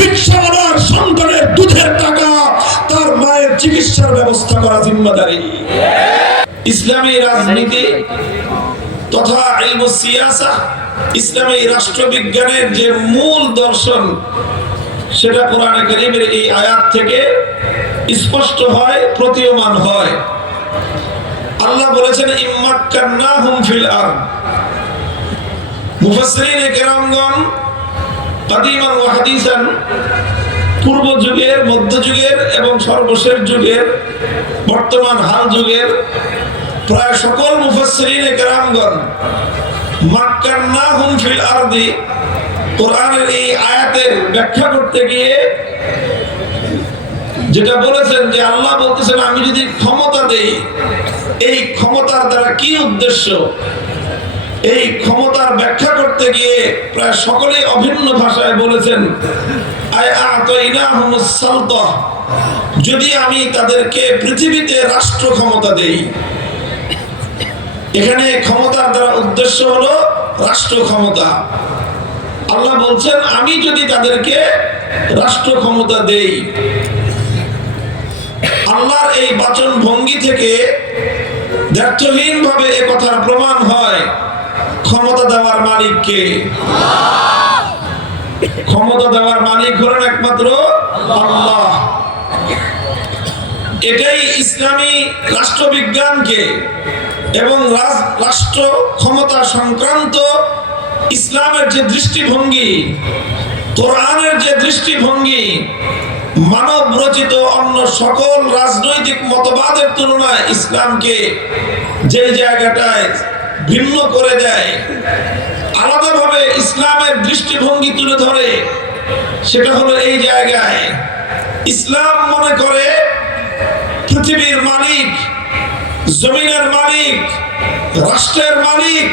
রিকশাওয়ালার সন্তানের দুধের টাকা তার মায়ের চিকিৎসার ব্যবস্থা করা জিম্মাদারি। ইসলামী রাজনীতি তথা ইলমুস সিয়াসা, ইসলামী রাষ্ট্রবিজ্ঞানের যে মূল দর্শন, সেটা কোরআনে কারীমের এই আয়াত থেকে স্পষ্ট হয়, প্রতীয়মান হয়। আল্লাহ বলেছেন ইম্মাক্কান্নাহুম ফিল আরদ। মুফাসসিরিনে কেরামগণ কাদিমান ওয়া হাদিসান, পূর্ব যুগের, মধ্য যুগের এবং সর্বশেষ যুগের, বর্তমান হাল যুগের প্রায় সকল মুফাসসিরিনে কেরামগণ মাক্কান্নাহুম ফিল আরদি কোরআনের এই আয়াতের ব্যাখ্যা করতে গিয়ে যেটা বলেছেন যে আল্লাহ বলতেছেন আমি যদি ক্ষমতা দেই, এই ক্ষমতার দ্বারা কি উদ্দেশ্য, এই ক্ষমতার ব্যাখ্যা করতে গিয়ে প্রায় সকলেই অভিন্ন ভাষায় বলেছেন আ'তাইনাহুমুস সালতাহ, যদি আমি তাদেরকে পৃথিবীতে রাষ্ট্র ক্ষমতা দেই। এখানে ক্ষমতার দ্বারা উদ্দেশ্য হলো রাষ্ট্র ক্ষমতা। আল্লাহ বলছেন আমি যদি তাদেরকে রাষ্ট্র ক্ষমতা দেই। আল্লাহর এই বাচন ভঙ্গি থেকে দ্ব্যর্থহীন ভাবে এ কথার প্রমাণ হয় ক্ষমতা দেওয়ার মালিক কে? ক্ষমতা দেওয়ার মালিক হলেন একমাত্র আল্লাহ। এটাই ইসলামী রাষ্ট্রবিজ্ঞানকে এবং রাষ্ট্র ক্ষমতা সংক্রান্ত ইসলামের যে দৃষ্টিভঙ্গি, কোরআনের যে দৃষ্টিভঙ্গি, মানব রচিত অন্য সকল রাজনৈতিক মতবাদের তুলনায় ইসলামকে যে জায়গাটায় ভিন্ন করে দেয়, আলাদাভাবে ইসলামের দৃষ্টিভঙ্গি তুলে ধরে, সেটা হলো এই জায়গায় ইসলাম মনে করে পৃথিবীর মালিক, জমিনের মালিক, রাষ্ট্রের মালিক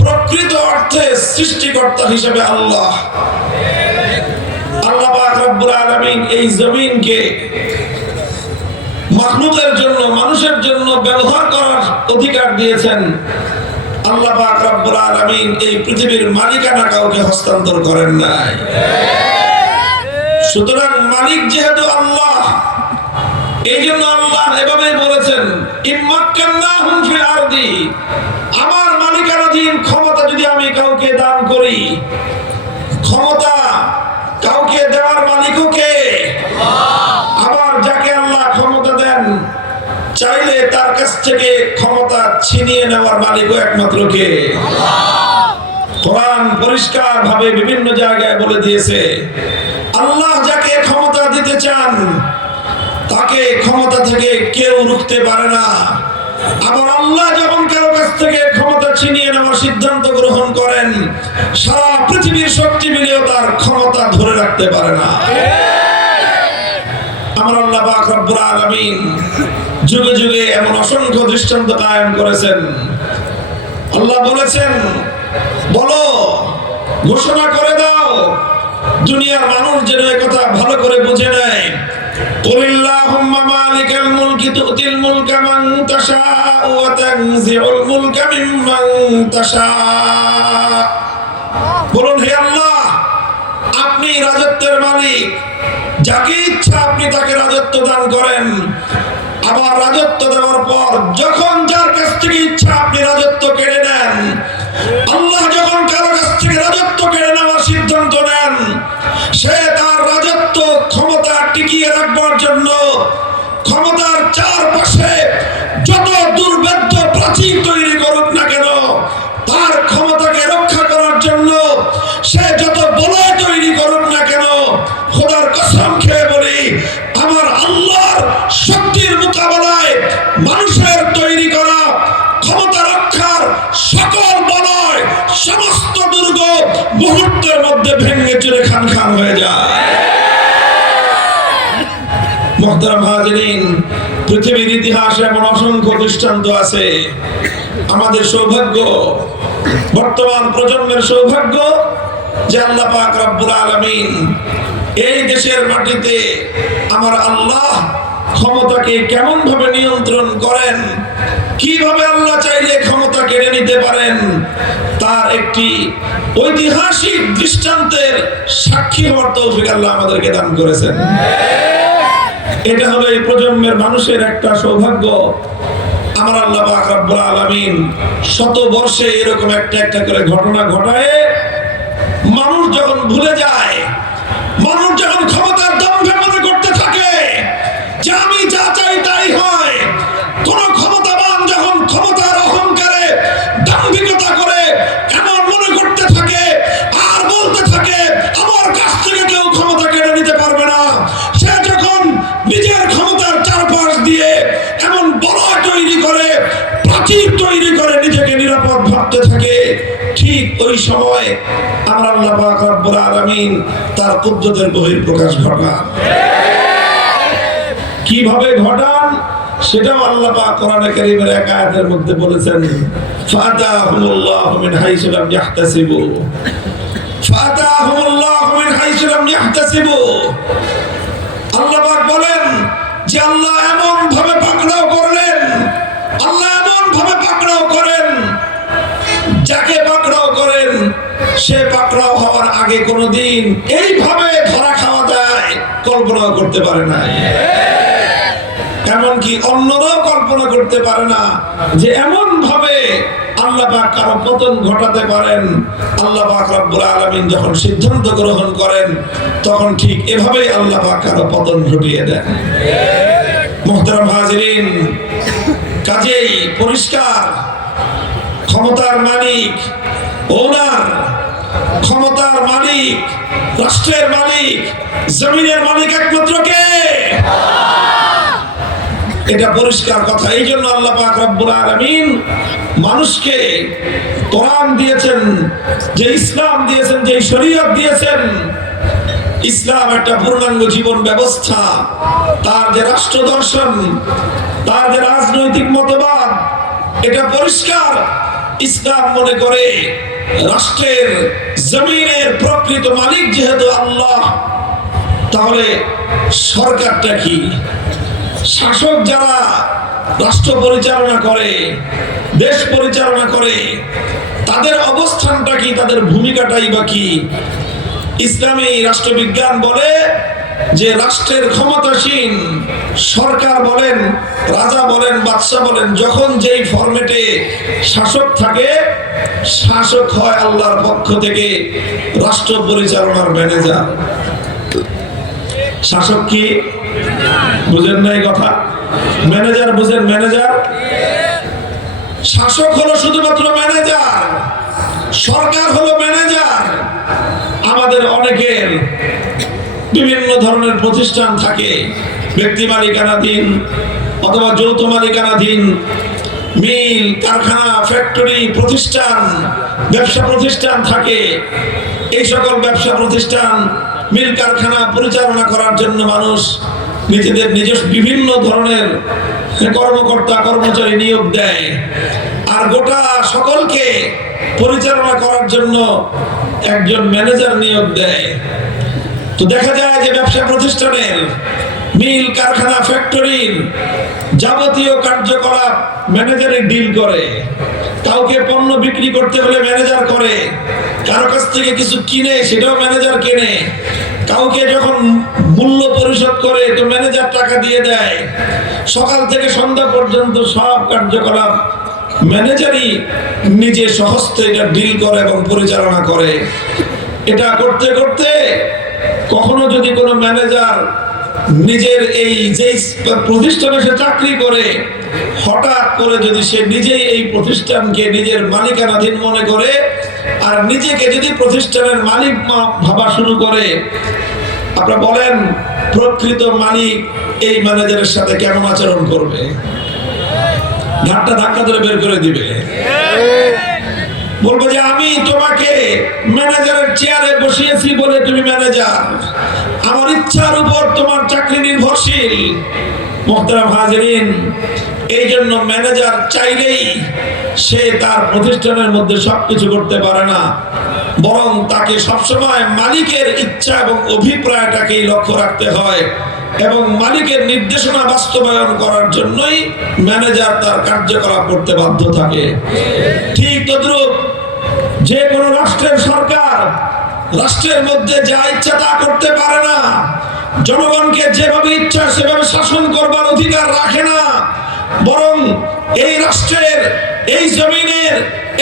প্রকৃত অর্থে সৃষ্টিকর্তা হিসেবে আল্লাহ। আল্লাহ পাক রব্বুল আলামিন এই জমিনকে মাখলুকের জন্য, মানুষের জন্য ব্যবহার করার অধিকার দিয়েছেন। আল্লাহ পাক রব্বুল আলামিন এই পৃথিবীর মালিকানা কাউকে হস্তান্তর করেন নাই। সুতরাং মালিক যেহেতু আল্লাহ, এই জন্য আল্লাহ এভাবে বলেছেন ইম্মাক্কান্নাহুম ফিল আরদি, আমার মালিকানাধীন ক্ষমতা যদি আমি কাউকে দান করি, ক্ষমতা কাউকে দেওয়ার মালিকও কে? আবার যাকে আল্লাহ ক্ষমতা দেন, চাইলে তার কাছ থেকে ক্ষমতা ছিনিয়ে নেওয়ার মালিকও একমাত্র কে? কোরআন পরিষ্কার ভাবে বিভিন্ন জায়গায় বলে দিয়েছে আল্লাহ যাকে ক্ষমতা দিতে চান তাকে ক্ষমতা থেকে কেউ রুখতে পারে না। আবার আল্লাহ যখন কারো কাছ থেকে ক্ষমতা ছিনিয়ে নেওয়ার সিদ্ধান্ত গ্রহণ করেন, সারা পৃথিবীর শক্তি মিলেও তার ক্ষমতা ধরে রাখতে পারে না। আমার আল্লাহ পাক রব্বুল আলামিন যুগে যুগে এমন অসংখ্য দৃষ্টান্ত কায়েম করেছেন। আল্লাহ বলেছেন বলো, ঘোষণা করে দাও, দুনিয়ার মানুষ যেন এই কথা ভালো করে বুঝে নেয়। কুলিল্লাহুম্মা মালিকাল মুলকি তুতিল মুলকা মান তাশাউ ওয়া তানজিউল মুলকা মিম্মান তাশা। বলুন হে আল্লাহ, আপনি রাজত্বের মালিক, যাকে ইচ্ছা আপনি তাকে রাজত্ব দান করেন। আবার রাজত্ব দেওয়ার পর যখন যার কাছ থেকে ইচ্ছা আপনি রাজত্ব কেড়ে নেন। আল্লাহ যখন কারো কাছ থেকে রাজত্ব কেড়ে নেওয়ার সিদ্ধান্ত নেন, সে তার রাজত্ব ক্ষমতা টিকিয়ে রাখবার জন্য ক্ষমতার চারপাশে যত দুর্ভেদ্য প্রাচীর তৈরি করুক না কেন, তার ক্ষমতাকে রক্ষা করার জন্য সে যত বলয় তৈরি করুক না কেন, খোদার কসম খেয়ে বলি আমার আল্লাহর শক্তির মোকাবেলায় মানুষের তৈরি করা ক্ষমতা রক্ষার সকল বলয়, সমস্ত দুর্গ মুহূর্তের মধ্যে ভেঙে চুরে খান খান হয়ে যায়। মুহতারাম হাজিরিন, পৃথিবীর ইতিহাসে এমন অসংখ্য দৃষ্টান্ত আছে। আমাদের সৌভাগ্য, বর্তমান প্রজন্মের সৌভাগ্য যে আল্লাহ পাক রব্বুল আলামিন এই দেশের মাটিতে আমার আল্লাহ ক্ষমতাকে কেমন ভাবে নিয়ন্ত্রণ করেন, কিভাবে আল্লাহ চাইলে ক্ষমতা কেড়ে নিতে পারেন, তার একটি ঐতিহাসিক দৃষ্টান্তের সাক্ষী হওয়ার তৌফিক আল্লাহ আমাদেরকে দান করেছেন। এটা হলো এই প্রজন্মের মানুষের একটা সৌভাগ্য। আমার আল্লাহ পাক রব্বুল আলামিন শত বর্ষে এরকম একটা একটা করে ঘটনা ঘটায়। মানুষ যখন ভুলে যায়, মানুষ যখন ক্ষমতার দম্ভে মনে করতে থাকে যে আমি যা চাই তাই হয়, কোন ক্ষমতাবান যখন ক্ষমতার অহংকারে দাম্ভিকতা করে এমন মনে করতে থাকে আর বলতে থাকে আমার কাছ থেকে কেউ ক্ষমতা কেড়ে নিতে পারবে না, সে যখন নিজের ক্ষমতার চারপাশ দিয়ে এমন বলয় তৈরি করে, প্রাচীর তৈরি করে নিজেকে নিরাপদ ভাবতে থাকে, ঠিক ওই সময় আমার আল্লাহ পাক রব্বুল আলামিন তার কুদরতের বহিঃপ্রকাশ ঘটান। কিভাবে ঘটান সেটাও আল্লাহ পাক কোরআনে কারীমের এক আয়াতের মধ্যে বলেছেন, ফাতাহুমুল্লাহু মিন হাইসু লাম ইয়াহতাসিবু, ফাতাহুমুল্লাহু মিন হাইসু লাম ইয়াহতাসিবু। আল্লাহ পাক বলেন যে আল্লাহ এমন ভাবে পাকড়াও করলেন, আল্লাহ এমন ভাবে পাকড়াও করেন, যাকে পাকড়াও করেন সে পাকড়াও হওয়ার আগে কোনোদিন এইভাবে ধরা খাওয়া যায় কল্পনাও করতে পারে না। এমনকি অন্যরাও কল্পনা করতে পারে না যে এমন ভাবে আল্লাহ পাক কারো পতন ঘটাতে পারেন। আল্লাহ পাক রব্বুল আলামিন যখন সিদ্ধান্ত গ্রহণ করেন তখন ঠিক এভাবেই আল্লাহ পাক কারো পতন ঘটিয়ে দেন। মুহতারাম হাজিরিন, কাজেই পরিষ্কার ক্ষমতার মালিক, ওনার ক্ষমতার মালিক, রাষ্ট্রের মালিক, জমিনের মালিক একমাত্র কে? এটা পরিষ্কার কথা। এই জন্য আল্লাহ পাক রব্বুল আলামিন মানুষকে কোরআন দিয়েছেন, যে ইসলাম দিয়েছেন, যে শরীয়ত দিয়েছেন। ইসলাম একটা পূর্ণাঙ্গ জীবন ব্যবস্থা, তার যে রাষ্ট্র দর্শন, তার যে রাজনৈতিক মতবাদ, এটা পরিষ্কার। ইসলাম মনে করে রাষ্ট্রের জমিনের প্রকৃত মালিক যেহেতু আল্লাহ, তাহলে সরকারটা কি? শাসক যারা রাষ্ট্র পরিচালনা করে, দেশ পরিচালনা করে, তাদের অবস্থানটা কি, তাদের ভূমিকাটাই বা কি? ইসলামী রাষ্ট্রবিজ্ঞান বলে যে রাষ্ট্রের ক্ষমতাসীন সরকার বলেন, রাজা বলেন, বাদশা বলেন, যখন যেই ফরম্যাটে শাসক থাকে, শাসক হয় আল্লাহর পক্ষ থেকে রাষ্ট্র পরিচালনার ম্যানেজার। শাসক কি বুঝেন নাই কথা? ম্যানেজার বুঝেন? ম্যানেজার, শাসক হলো শুধুমাত্র ম্যানেজার, সরকার হলো ম্যানেজার। আমাদের অনেকের বিভিন্ন ধরনের প্রতিষ্ঠান থাকে, ব্যক্তি মালিকানাধীন অথবা যৌথ মালিকানাধীন, মিল, কারখানা, ফ্যাক্টরি, প্রতিষ্ঠান, ব্যবসা প্রতিষ্ঠান থাকে। এই সকল ব্যবসা প্রতিষ্ঠান, মিল, কারখানা পরিচালনা করার জন্য মানুষ নিজেদের নিজস্ব বিভিন্ন ধরনের কর্মকর্তা কর্মচারী নিয়োগ দেয়, আর গোটা সকলকে পরিচালনা করার জন্য একজন ম্যানেজার নিয়োগ দেয়। তো দেখা যায় যে ব্যবসা প্রতিষ্ঠানের, মিল, কারখানা, ফ্যাক্টরির যাবতীয় কার্যকলাপ ম্যানেজারে ডিল করে। কাউকে পণ্য বিক্রি করতে হলে ম্যানেজার করে, কারো কাছ থেকে কিছু কিনে সেটাও ম্যানেজার কেনে, কাউকে যখন মূল্য পরিশোধ করে তো ম্যানেজার টাকা দিয়ে দেয়। সকাল থেকে সন্ধ্যা পর্যন্ত সব কার্যকলাপ ম্যানেজারই নিজে সহস্তে এটা ডিল করে এবং পরিচালনা করে। এটা করতে করতে কখনো যদি কোনো ম্যানেজার নিজের এই যে প্রতিষ্ঠানে সে চাকরি করে, হঠাৎ করে যদি সে নিজেই এই প্রতিষ্ঠানকে নিজের মালিকানাধীন মনে করে আর নিজেকে যদি প্রতিষ্ঠানের মালিক ভাবা শুরু করে, আপনারা বলেন প্রকৃত মালিক এই ম্যানেজারের সাথে কেমন আচরণ করবে? ঘাটটা ধাক্কা ধরে বের করে দিবে, বলবো যে আমি তোমাকে ম্যানেজারের চেয়ারে বসিয়েছি বলে তুমি ম্যানেজার, আমার ইচ্ছার উপর তোমার চাকরি নির্ভরশীল। মুহতারাম হাজিরিন, এই জন্য ম্যানেজার চাইলেই সে তার প্রতিষ্ঠানের মধ্যে সবকিছু করতে পারে না, বরং তাকে সবসময় মালিকের ইচ্ছা এবং অভিপ্রায়টাকেই লক্ষ্য রাখতে হয় এবং মালিকের নির্দেশনা বাস্তবায়ন করার জন্যই ম্যানেজার তার কার্যকলাপ করতে বাধ্য থাকে। ঠিক তদ্রূপ যে কোনো রাষ্ট্রের সরকার রাষ্ট্রের মধ্যে যা ইচ্ছা তা করতে পারে না, জনগণকে যেভাবে ইচ্ছা সেভাবে শাসন করবার অধিকার রাখে না, বরং এই রাষ্ট্রের, এই জমিনের,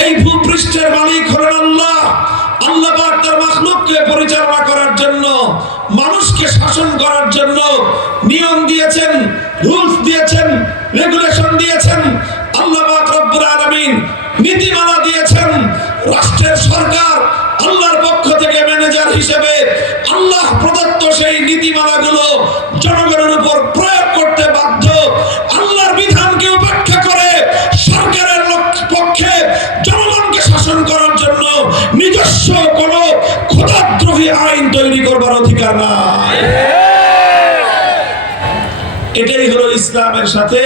এই ভূপৃষ্ঠের মালিক হলেন আল্লাহ। আল্লাহ পাক তার মাখলুককে পরিচালনা করার জন্য, মানুষকে শাসন করার জন্য নিয়ম দিয়েছেন, রুলস দিয়েছেন, রেগুলেশন দিয়েছেন। আল্লাহ পাক রব্বুল আলামিন নীতিমালা দিয়েছেন। রাষ্ট্রের সরকার আল্লাহর পক্ষ থেকে ম্যানেজার হিসেবে আল্লাহ প্রদত্ত সেই নীতিমালাগুলো জনগণের উপর প্রয়োগ করতে বাধ্য। আল্লাহর বিধানকে উপেক্ষা করে সরকারের পক্ষে জনগণকে শাসন করার জন্য নিজস্ব কোনো খোদাদ্রোহী আইন তৈরি করবার অধিকার নাই। এটাই হলো ইসলামের সাথে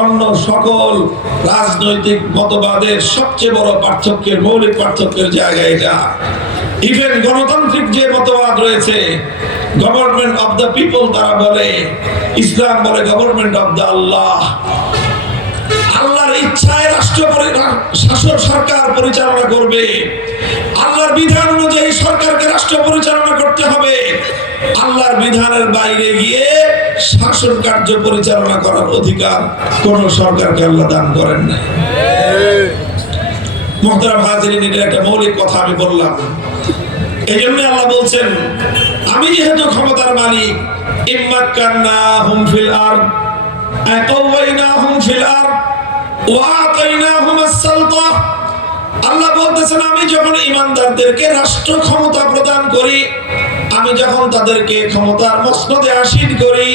অন্য সকল রাজনৈতিক মতবাদের সবচেয়ে বড় পার্থক্যের, মৌলিক পার্থক্যের জায়গা এটা। ইভেন গণতান্ত্রিক যে মতবাদ রয়েছে, গভর্নমেন্ট অফ দ্য পিপল তারা বলে, ইসলাম বলে গভর্নমেন্ট অফ দ্য আল্লাহ। আল্লাহর ইচ্ছায় শাসক সরকার পরিচালনা করবে, আল্লাহর বিধান অনুযায়ী সরকারকে রাষ্ট্র পরিচালনা করতে হবে। আল্লাহর বিধানের বাইরে গিয়ে শাসন কার্য পরিচালনা করার অধিকার কোন সরকারকে আল্লাহ দান করেন না। মুহতারাম হাজিরিন, এটা একটা মৌলিক কথা আমি বললাম। এই জন্য আল্লাহ বলছেন, আমি যেহেতু ক্ষমতার মালিক, ইম্মাক্কান্নাহুম ফিল আরদ আতাওয়াইনাহুম ফিল আরদ ওয়া আতাইনাহুমাস সালতা। আল্লাহ বলতেছেন, আমি যখন ঈমানদারদেরকে রাষ্ট্র ক্ষমতা প্রদান করি, আমি যখন তাদেরকে ক্ষমতার মসনদে আসীন করি,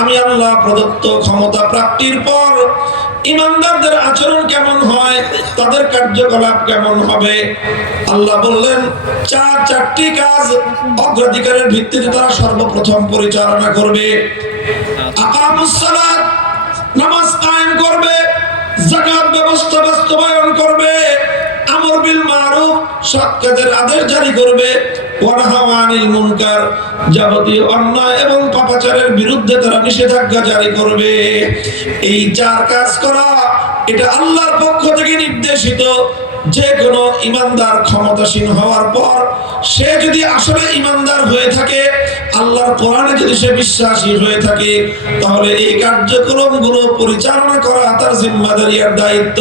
আমি আল্লাহ প্রদত্ত ক্ষমতা প্রাপ্তির পর ঈমানদারদের আচরণ কেমন হয়, তাদের কার্যকলাপ কেমন হবে, আল্লাহ বললেন চারটি কাজ অগ্রাধিকারের ভিত্তিতে তারা সর্বপ্রথম পরিচালনা করবে। আকামুস সালাত, নামাজ কায়েম করবে, যাকাত ব্যবস্থা বাস্তবায়ন করবে, আমর বিল মারুফ, সৎ কাজের আদেশ জারি করবে, ওয়া নাহা আনিল মুনকার, যাবতীয় অন্যায় এবং পাপাচারের বিরুদ্ধে তারা নিষেধাজ্ঞা জারি করবে। এই চার কাজ করা, এটা আল্লাহর পক্ষ থেকে নির্দেশিত। যে কোনো ঈমানদার ক্ষমতাসীন হওয়ার পর সে যদি আসলে ঈমানদার হয়ে থাকে, আল্লাহর কোরআনে যদি সে বিশ্বাসী হয়ে থাকে, তাহলে এই কার্যক্রমগুলো পরিচালনা করা তার জিম্মাদারি আর দায়িত্ব।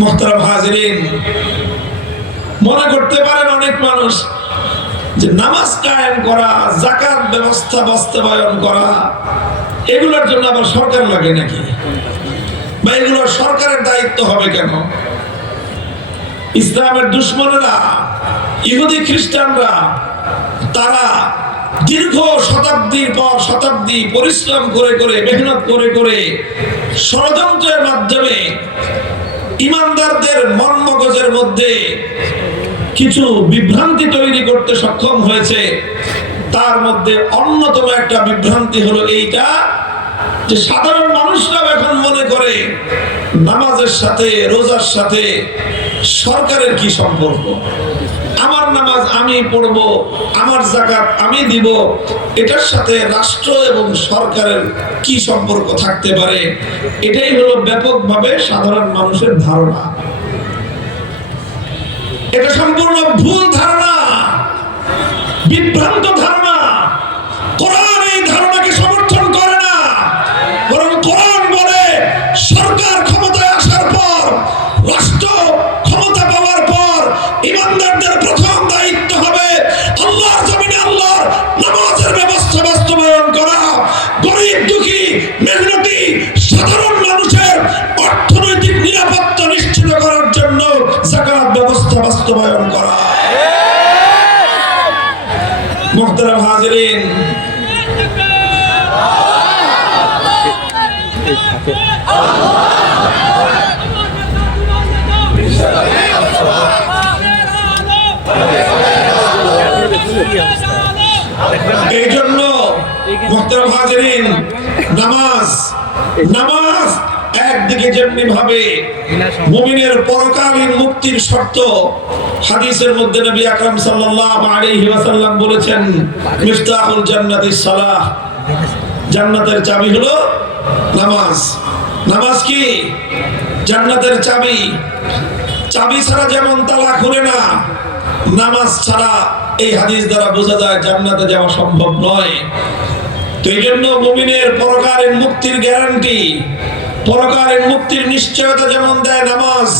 মুহতারাম হাজিরিন, মনে করতে পারেন অনেক মানুষ যে নামাজ কায়েম করা, যাকাত ব্যবস্থা বাস্তবায়ন করা, এগুলোর জন্য আবার সরকার লাগে নাকি, বা এগুলো সরকারের দায়িত্ব হবে কেন? ইসলামের দুশমনেরা, ইহুদি খ্রিস্টানরা, তারা দীর্ঘ শতাব্দীর পর শতাব্দী পরিশ্রম করে করে, মেহনত করে করে, ষড়যন্ত্রের মাধ্যমে ঈমানদারদের মন মগজের মধ্যে কিছু বিভ্রান্তি তৈরি করতে সক্ষম হয়েছে। তার মধ্যে অন্যতম একটা বিভ্রান্তি হলো এইটা যে সাধারণ মানুষরাও এখন মনে করে নামাজের সাথে, রোজার সাথে সরকারের কি সম্পর্ক? আমার নামাজ আমি পড়ব, আমার যাকাত আমি দিব, এটার সাথে রাষ্ট্র এবং সরকারের কি সম্পর্ক থাকতে পারে? এটাই হলো ব্যাপকভাবে সাধারণ মানুষের ধারণা। এটা সম্পূর্ণ ভুল ধারণা, বিভ্রান্ত ধারণা। কোরআন এই ধারণাকে সমর্থন করে না, বরং কোরআন বলে সরকার ক্ষমতায় আসার পর, রাষ্ট্র ক্ষমতা পাওয়ার পর ঈমানদারদের প্রথম দায়িত্ব হবে আল্লাহর জমিনে আল্লাহর নামাজের ব্যবস্থা বাস্তবায়ন করা, গরিব দুঃখী মেহনতি সাধারণ মানুষের অর্থনৈতিক নিরাপত্তা নিশ্চিত করার জন্য যাকাত ব্যবস্থা বাস্তবায়ন করা। মুহতারাম হাজিরিন, এই জন্য মুহতারাম হাজিরিন, নামাজ একদিকে যেমনি ভাবে মুমিনের পরকালীন মুক্তির শর্ত, হাদিসের মধ্যে নবী আকরাম সাল্লাল্লাহু আলাইহি ওয়াসাল্লাম বলেছেন, মিফতাহুল জান্নাতিস সালাহ, জান্নাতের চাবি হলো নামাজ। নামাজ কি? জান্নাতের চাবি। চাবি ছাড়া যেমন তালা খুলে না, নামাজ ছাড়া এই হাদিস দ্বারা বোঝা যায় জান্নাতে যাওয়া সম্ভব নয়। তো এই জন্য মুমিনের পরকালীন মুক্তির গ্যারান্টি, পরকালীন মুক্তির নিশ্চয়তা যেমন দেয় নামাজ,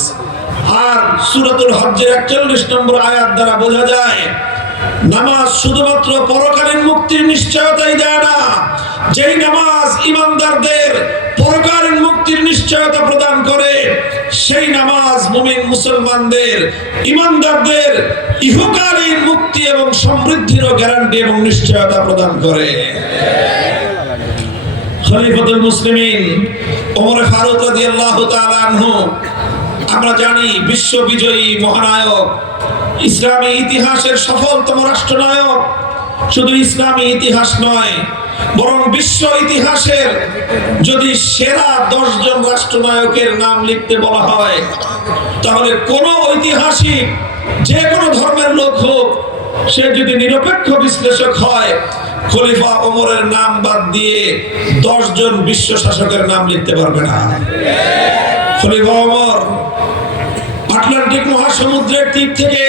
আর সূরাতুল হজ্জের 41 নম্বর আয়াত দ্বারা বোঝা যায় নামাজ শুধুমাত্র পরকালীন মুক্তির নিশ্চয়তাই দেয় না, যেই নামাজ ইমানদারদের পরকালীন মুক্তির নিশ্চয়তা প্রদান করে, সেই নামাজ মুমিন মুসলমানদের, ইমানদারদের ইহকালীন মুক্তি এবং সমৃদ্ধির গ্যারান্টি এবং নিশ্চয়তা প্রদান করে। খলিফাতুল মুসলিমিন ওমর ফারুক রাদিয়াল্লাহু তাআলা আনহু, আমরা জানি বিশ্ব বিজয়ী মহানায়ক, ইসলামী ইতিহাসের সফলতম রাষ্ট্রনায়ক। শুধু ইসলামী ইতিহাস নয়, বরং বিশ্ব ইতিহাসের যদি সেরা 10 জন রাষ্ট্রনায়কের নাম লিখতে বলা হয়, তাহলে কোন ঐতিহাসিক, যে কোনো ধর্মের লোক হোক, সে যদি নিরপেক্ষ বিশ্লেষক হয়, খলিফা ওমরের নাম বাদ দিয়ে 10 জন বিশ্ব শাসকের নাম লিখতে পারবে না। খলিফা ওমর আটলান্টিক মহাসমুদ্রের তীর থেকে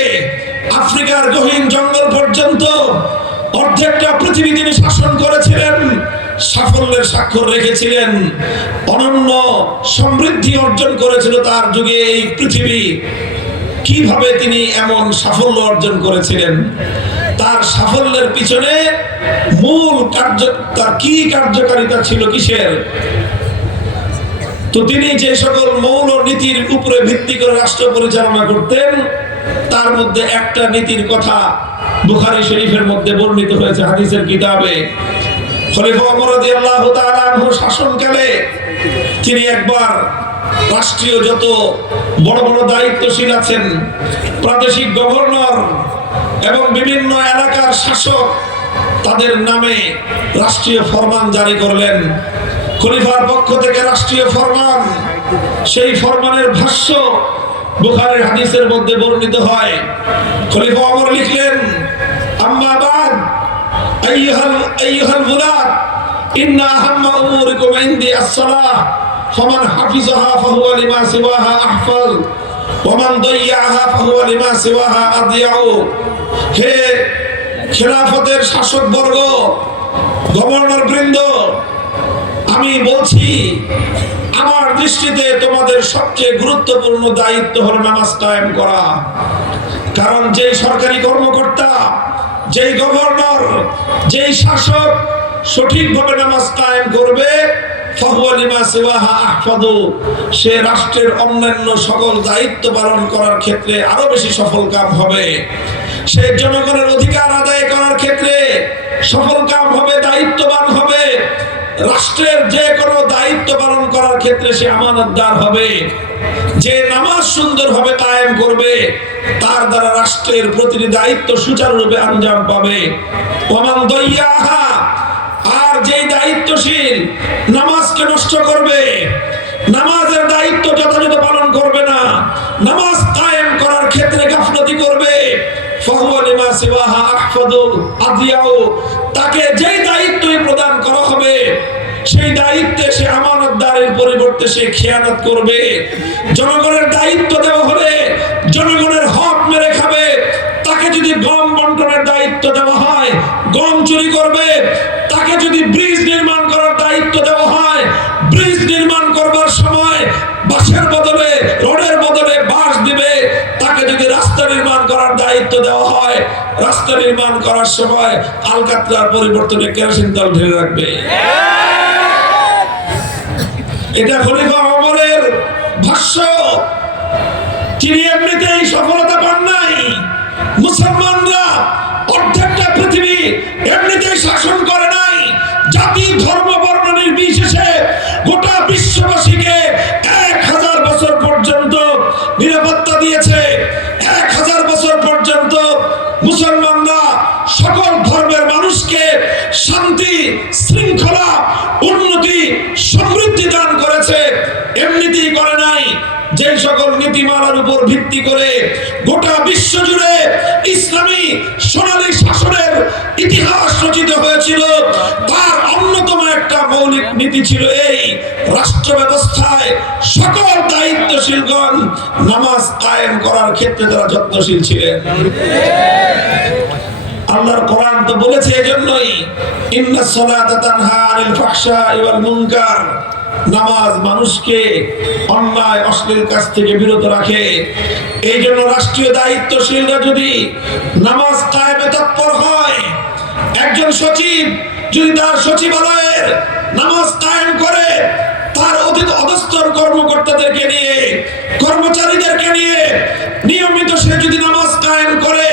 আফ্রিকার গহীন জঙ্গল পর্যন্ত অর্ধেকটা পৃথিবী তিনি শাসন করেছিলেন, সাফল্যের স্বাক্ষর রেখেছিলেন, অনন্য সমৃদ্ধি অর্জন করেছিল তার যুগে এই পৃথিবী। কিভাবে তিনি এমন সাফল্য অর্জন করেছিলেন, তার সাফল্যের পিছনে মূল তার কি কার্যকারিতা ছিল, কিসের? তো তিনি যে সকল মৌল নীতির উপরে ভিত্তি করে রাষ্ট্র পরিচালনা করতেন, তার মধ্যে একটা নীতির কথা বুখারী শরীফের মধ্যে বর্ণিত হয়েছে হাদিসের কিতাবে। খলিফা ওমর রাদিয়াল্লাহু তাআলা আনহু শাসনকালে তিনি একবার রাষ্ট্রীয় যত বড় বড় দায়িত্বশীল আছেন, প্রাদেশিক গভর্নর এবং বিভিন্ন এলাকার শাসক, তাদের নামে রাষ্ট্রীয় ফরমান জারি করলেন। খলিফার পক্ষ থেকে রাষ্ট্রীয় ফরমান, সেই ফরমানের ভাষ্য বুখারীর হাদিসের মধ্যে বর্ণিত হয়। খলিফা ওমর লিখলেন, আম্মা বাদ আইয়ুহাল বুলাদ ইন্না আহাম্মা উমুরিকুম ইনদি আস-সালাহ ফামান হাফিজাহা ফাহুয়া লিমা সিওয়াহা আহফাজ ওয়া মান দাইয়াহা ফাহুয়া লিমা সিওয়াহা আদিয়াউ। হে খেলাফতের শাসকবর্গ, গভর্নর বৃন্দ, আমি বলছি, আমার দৃষ্টিতে তোমাদের সবচেয়ে গুরুত্বপূর্ণ দায়িত্ব হলো নামাজ কায়েম করা। কারণ যেই সরকারি কর্মকর্তা, যেই গভর্নর, যেই শাসক সঠিকভাবে নামাজ কায়েম করবে, ফাহুয়া লিমা সিওয়াহা আহফাদু, সে রাষ্ট্রের অন্যান্য সকল দায়িত্ব পালন করার ক্ষেত্রে আরো বেশি সফলকাম হবে। সে জনগণের অধিকার আদায় করার ক্ষেত্রে সফলকাম হবে, দায়িত্ববান হবে। রাষ্ট্রের যে কোনো দায়িত্ব পালন করার ক্ষেত্রে সে আমানতদার হবে। যে নামাজ সুন্দরভাবে কায়েম করবে, তার দ্বারা রাষ্ট্রের প্রতিটি দায়িত্ব সুচারুরূপে আঞ্জাম পাবে। ওমান দাইয়াহা, আর যেই দায়িত্বশীল নামাজকে নষ্ট করবে, নামাজের দায়িত্ব যথাযথ পালন করবে না, নামাজ কায়েম করার ক্ষেত্রে গাফলতি করবে, ফাহুয়া লিমা সিওয়াহা আহফাদু আদিয়াউ, তাকে যেই দায়িত্বই প্রদান করা হবে, সেই দায়িত্বে সে আমানতদারের পরিবর্তে সে খেয়ানত করবে। জনগণের দায়িত্ব দেওয়া হলে জনগণের হক মেরে খাবে। তাকে যদি গম বন্টনের দায়িত্ব দেওয়া হয়, গম চুরি করবে। তাকে যদি ব্রিজ নির্মাণ করার দায়িত্ব দেওয়া হয়, ব্রিজ নির্মাণ করবার সময় বাঁশের বদলে, রোডের বদলে বাঁশ দিবে। তাকে যদি রাস্তা নির্মাণ করার দায়িত্ব দেওয়া হয়, রাস্তা নির্মাণ করার সময় আলকাতরার পরিবর্তনে কেরোসিন তেল ঢেলে রাখবে। এটা খলিফা ওমরের ভাষ্য। তিনি এমনিতেই সফলতা পান নাই। মুসলমানরা অর্ধেকটা পৃথিবী এমনিতেই শাসন করে নাই। জাতি, ধর্ম, বর্ণ নির্বিশেষে গোটা বিশ্ববাসীকে 1000 বছর পর্যন্ত নিরাপত্তা দিয়েছে। 1000 বছর পর্যন্ত মুসলমানরা সকল ধর্মের মানুষকে শান্তি, শৃঙ্খলা, উন্নতি, সমৃদ্ধি দান করেছে। এমনিতেই করে নাই, যে সকল নীতিমালার উপর ভিত্তি করে গোটা বিশ্ব জুড়ে ইসলামী সোনালী শাসনের ইতিহাস রচিত হয়েছিল, তার অন্যতম একটা মৌলিক নীতি ছিল এই: রাষ্ট্র ব্যবস্থায় সকল দায়িত্বশীলগণ নামাজ কায়েম করার ক্ষেত্রে তারা যত্নশীল ছিলেন। আল্লাহর কোরআন তো বলেছে এজন্যই, ইন্নাস সালাতা তানহা আনিল ফাহশাই ওয়াল মুনকার, নামাজ মানুষকে অন্যায় অশ্লীল কাজ থেকে বিরত রাখে। এই জন্য রাষ্ট্রীয় দায়িত্বশীলরা যদি নামাজ কায়েমে তৎপর হয়, একজন সচিব যদি তার সচিবালয়ের নামাজ কায়েম করে, তার অধস্তন কর্মকর্তাদেরকে নিয়ে, কর্মচারীদেরকে নিয়ে নিয়মিত সে যদি নামাজ কায়েম করে,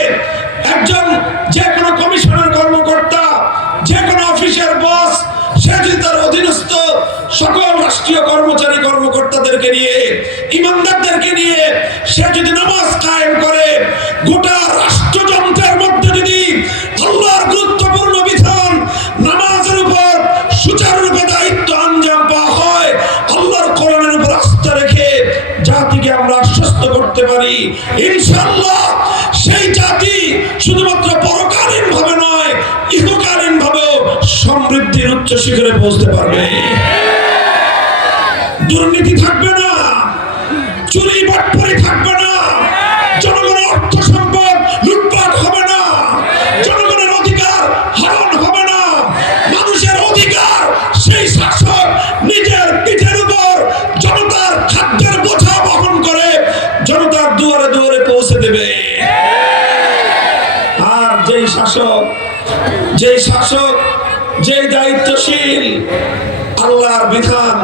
একজন যে কোনো কমিশনের কর্মকর্তা, যে কোনো অফিসের বস, সে যদি তার অধীনস্থ সকল রাষ্ট্রীয় কর্মচারী কর্মকর্তাদেরকে নিয়ে, ইমানদারদেরকে নিয়ে সে যদি নামাজ কায়েম করে, গোটা রাষ্ট্রযন্ত্রের মধ্যে যদি আল্লাহর গুরুত্বপূর্ণ বিধান নামাজের উপর সুচারুরূপে দায়িত্ব আঞ্জাম পাওয়া হয়, আল্লাহর কোরআনের উপর আস্থা রেখে জাতিকে আমরা আশ্বস্ত করতে পারি, ইনশাআল্লাহ সেই জাতি শুধুমাত্র পরকালীন ভাবে নয়, ইহকালীন ভাবেও সমৃদ্ধির উচ্চ শিখরে পৌঁছতে পারবে। দুর্নীতি থাকবে না, চুরি বাটপারি থাকবে না, জনগণের অর্থ সম্পদ লুটপাট হবে না, জনগণের অধিকার হরণ হবে না, মানুষের অধিকার সেই শাসক নিজের পিঠের উপর জনতার খাদ্যের বোঝা বহন করে জনতার দুয়ারে দুয়ারে পৌঁছে দেবে। আর যেই শাসক যেই দায়িত্বশীল আল্লাহর বিধান,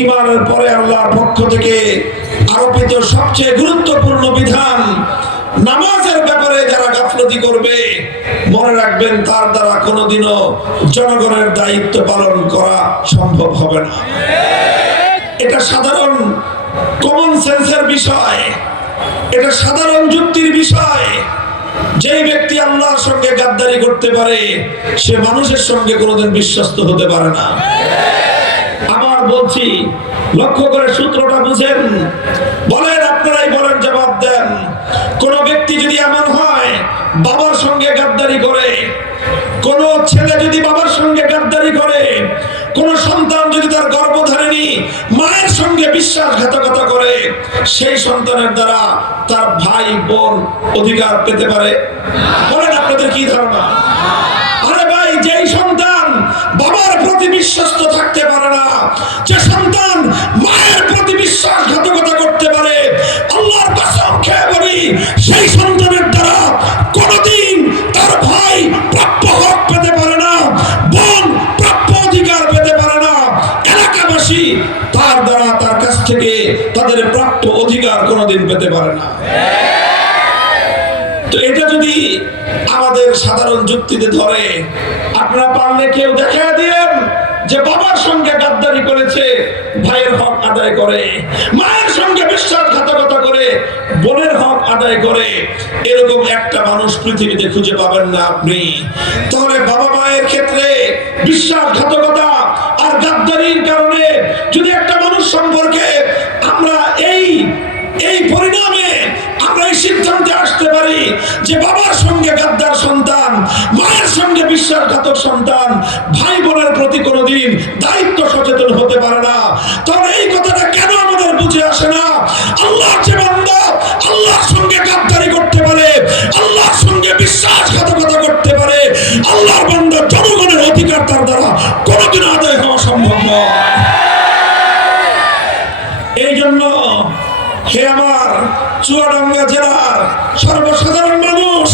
ঈমানের পরে আল্লাহর পক্ষ থেকে আরোপিত সবচেয়ে গুরুত্বপূর্ণ বিধান নামাজের ব্যাপারে যারা গাফলতি করবে, মনে রাখবেন তার দ্বারা কোনোদিনও জনগণের দায়িত্ব পালন করা সম্ভব হবে না। এটা সাধারণ কমন সেন্সের বিষয়, এটা সাধারণ যুক্তির বিষয়। যে ব্যক্তি আল্লাহর সঙ্গে গাদ্দারি করতে পারে, সে মানুষের সঙ্গে কোনোদিন বিশ্বস্ত হতে পারে না। আবার বলছি, লক্ষ্য করে সূত্রটা বুঝেন, বলেন, আপনারাই বলেন, জবাব দেন। কোন ব্যক্তি যদি এমন হয় বাবার সঙ্গে গাদ্দারি করে, কোন ছেলে যদি বাবার সঙ্গে গাদ্দারি করে, কোন সন্তান যদি তার গর্ভধারিণী মায়ের সঙ্গে বিশ্বাসঘাতকতা করে, সেই সন্তানের দ্বারা তার ভাই বোন অধিকার পেতে পারে? বলেন, আপনাদের কি ধারণা? আরে ভাই, যেই সন্তান বাবার প্রতি বিশ্বস্ত থাকতে পারে না, যে সন্তান মায়ের প্রতি বিশ্বাসঘাতকতা করতে পারে, আল্লাহর কসম খেয়ে বলি, সেই সন্তানের দ্বারা কোনদিন তার ভাই প্রাপ্য হক পেতে পারে না, বোন প্রাপ্য অধিকার পেতে পারে না, এলাকাবাসী তার দ্বারা তার কাছ থেকে তাদের প্রাপ্য অধিকার কোনদিন পেতে পারে না। তো এটা যদি আমাদের সাধারণ যুক্তিতে ধরে, আপনারা পারলে কেউ দেখা দিয়েন যে বাবার সঙ্গে গাদ্দারি করেছে, ভাইয়ের হক আদায় করে, মায়ের সঙ্গে বিশ্বাসঘাতকতা করে, বোনের হক আদায় করে, এরকম একটা মানুষ পৃথিবীতে খুঁজে পাবেন না আপনি। তাহলে বাবা মায়ের ক্ষেত্রে বিশ্বাসঘাতকতা আর গাদ্দারির কারণে যদি একটা মানুষ সম্পর্কে আমরা এই পরিণামে আমরা এই সিদ্ধান্তে আসতে পারি যে বাবার সঙ্গে গাদ্দার সন্তান, মায়ের সঙ্গে বিশ্বাসঘাতক সন্তান ভাই বোনের প্রতি কোনোদিন দায়িত্ব সচেতন হতে পারে না, তাহলে এই কথাটা কেন আমাদের বুঝে আসে না? আল্লাহর যে বান্দা আল্লাহর সঙ্গে গাদ্দারি করতে পারে, আল্লাহর সঙ্গে বিশ্বাসঘাতকতা করতে পারে, আল্লাহর বান্দা জনগণের অধিকার তার দ্বারা কোনোদিন আদায় হওয়া সম্ভব নয়। এই জন্য হে আমার চুয়াডাঙ্গা জেলার সর্বসাধারণ মানুষ,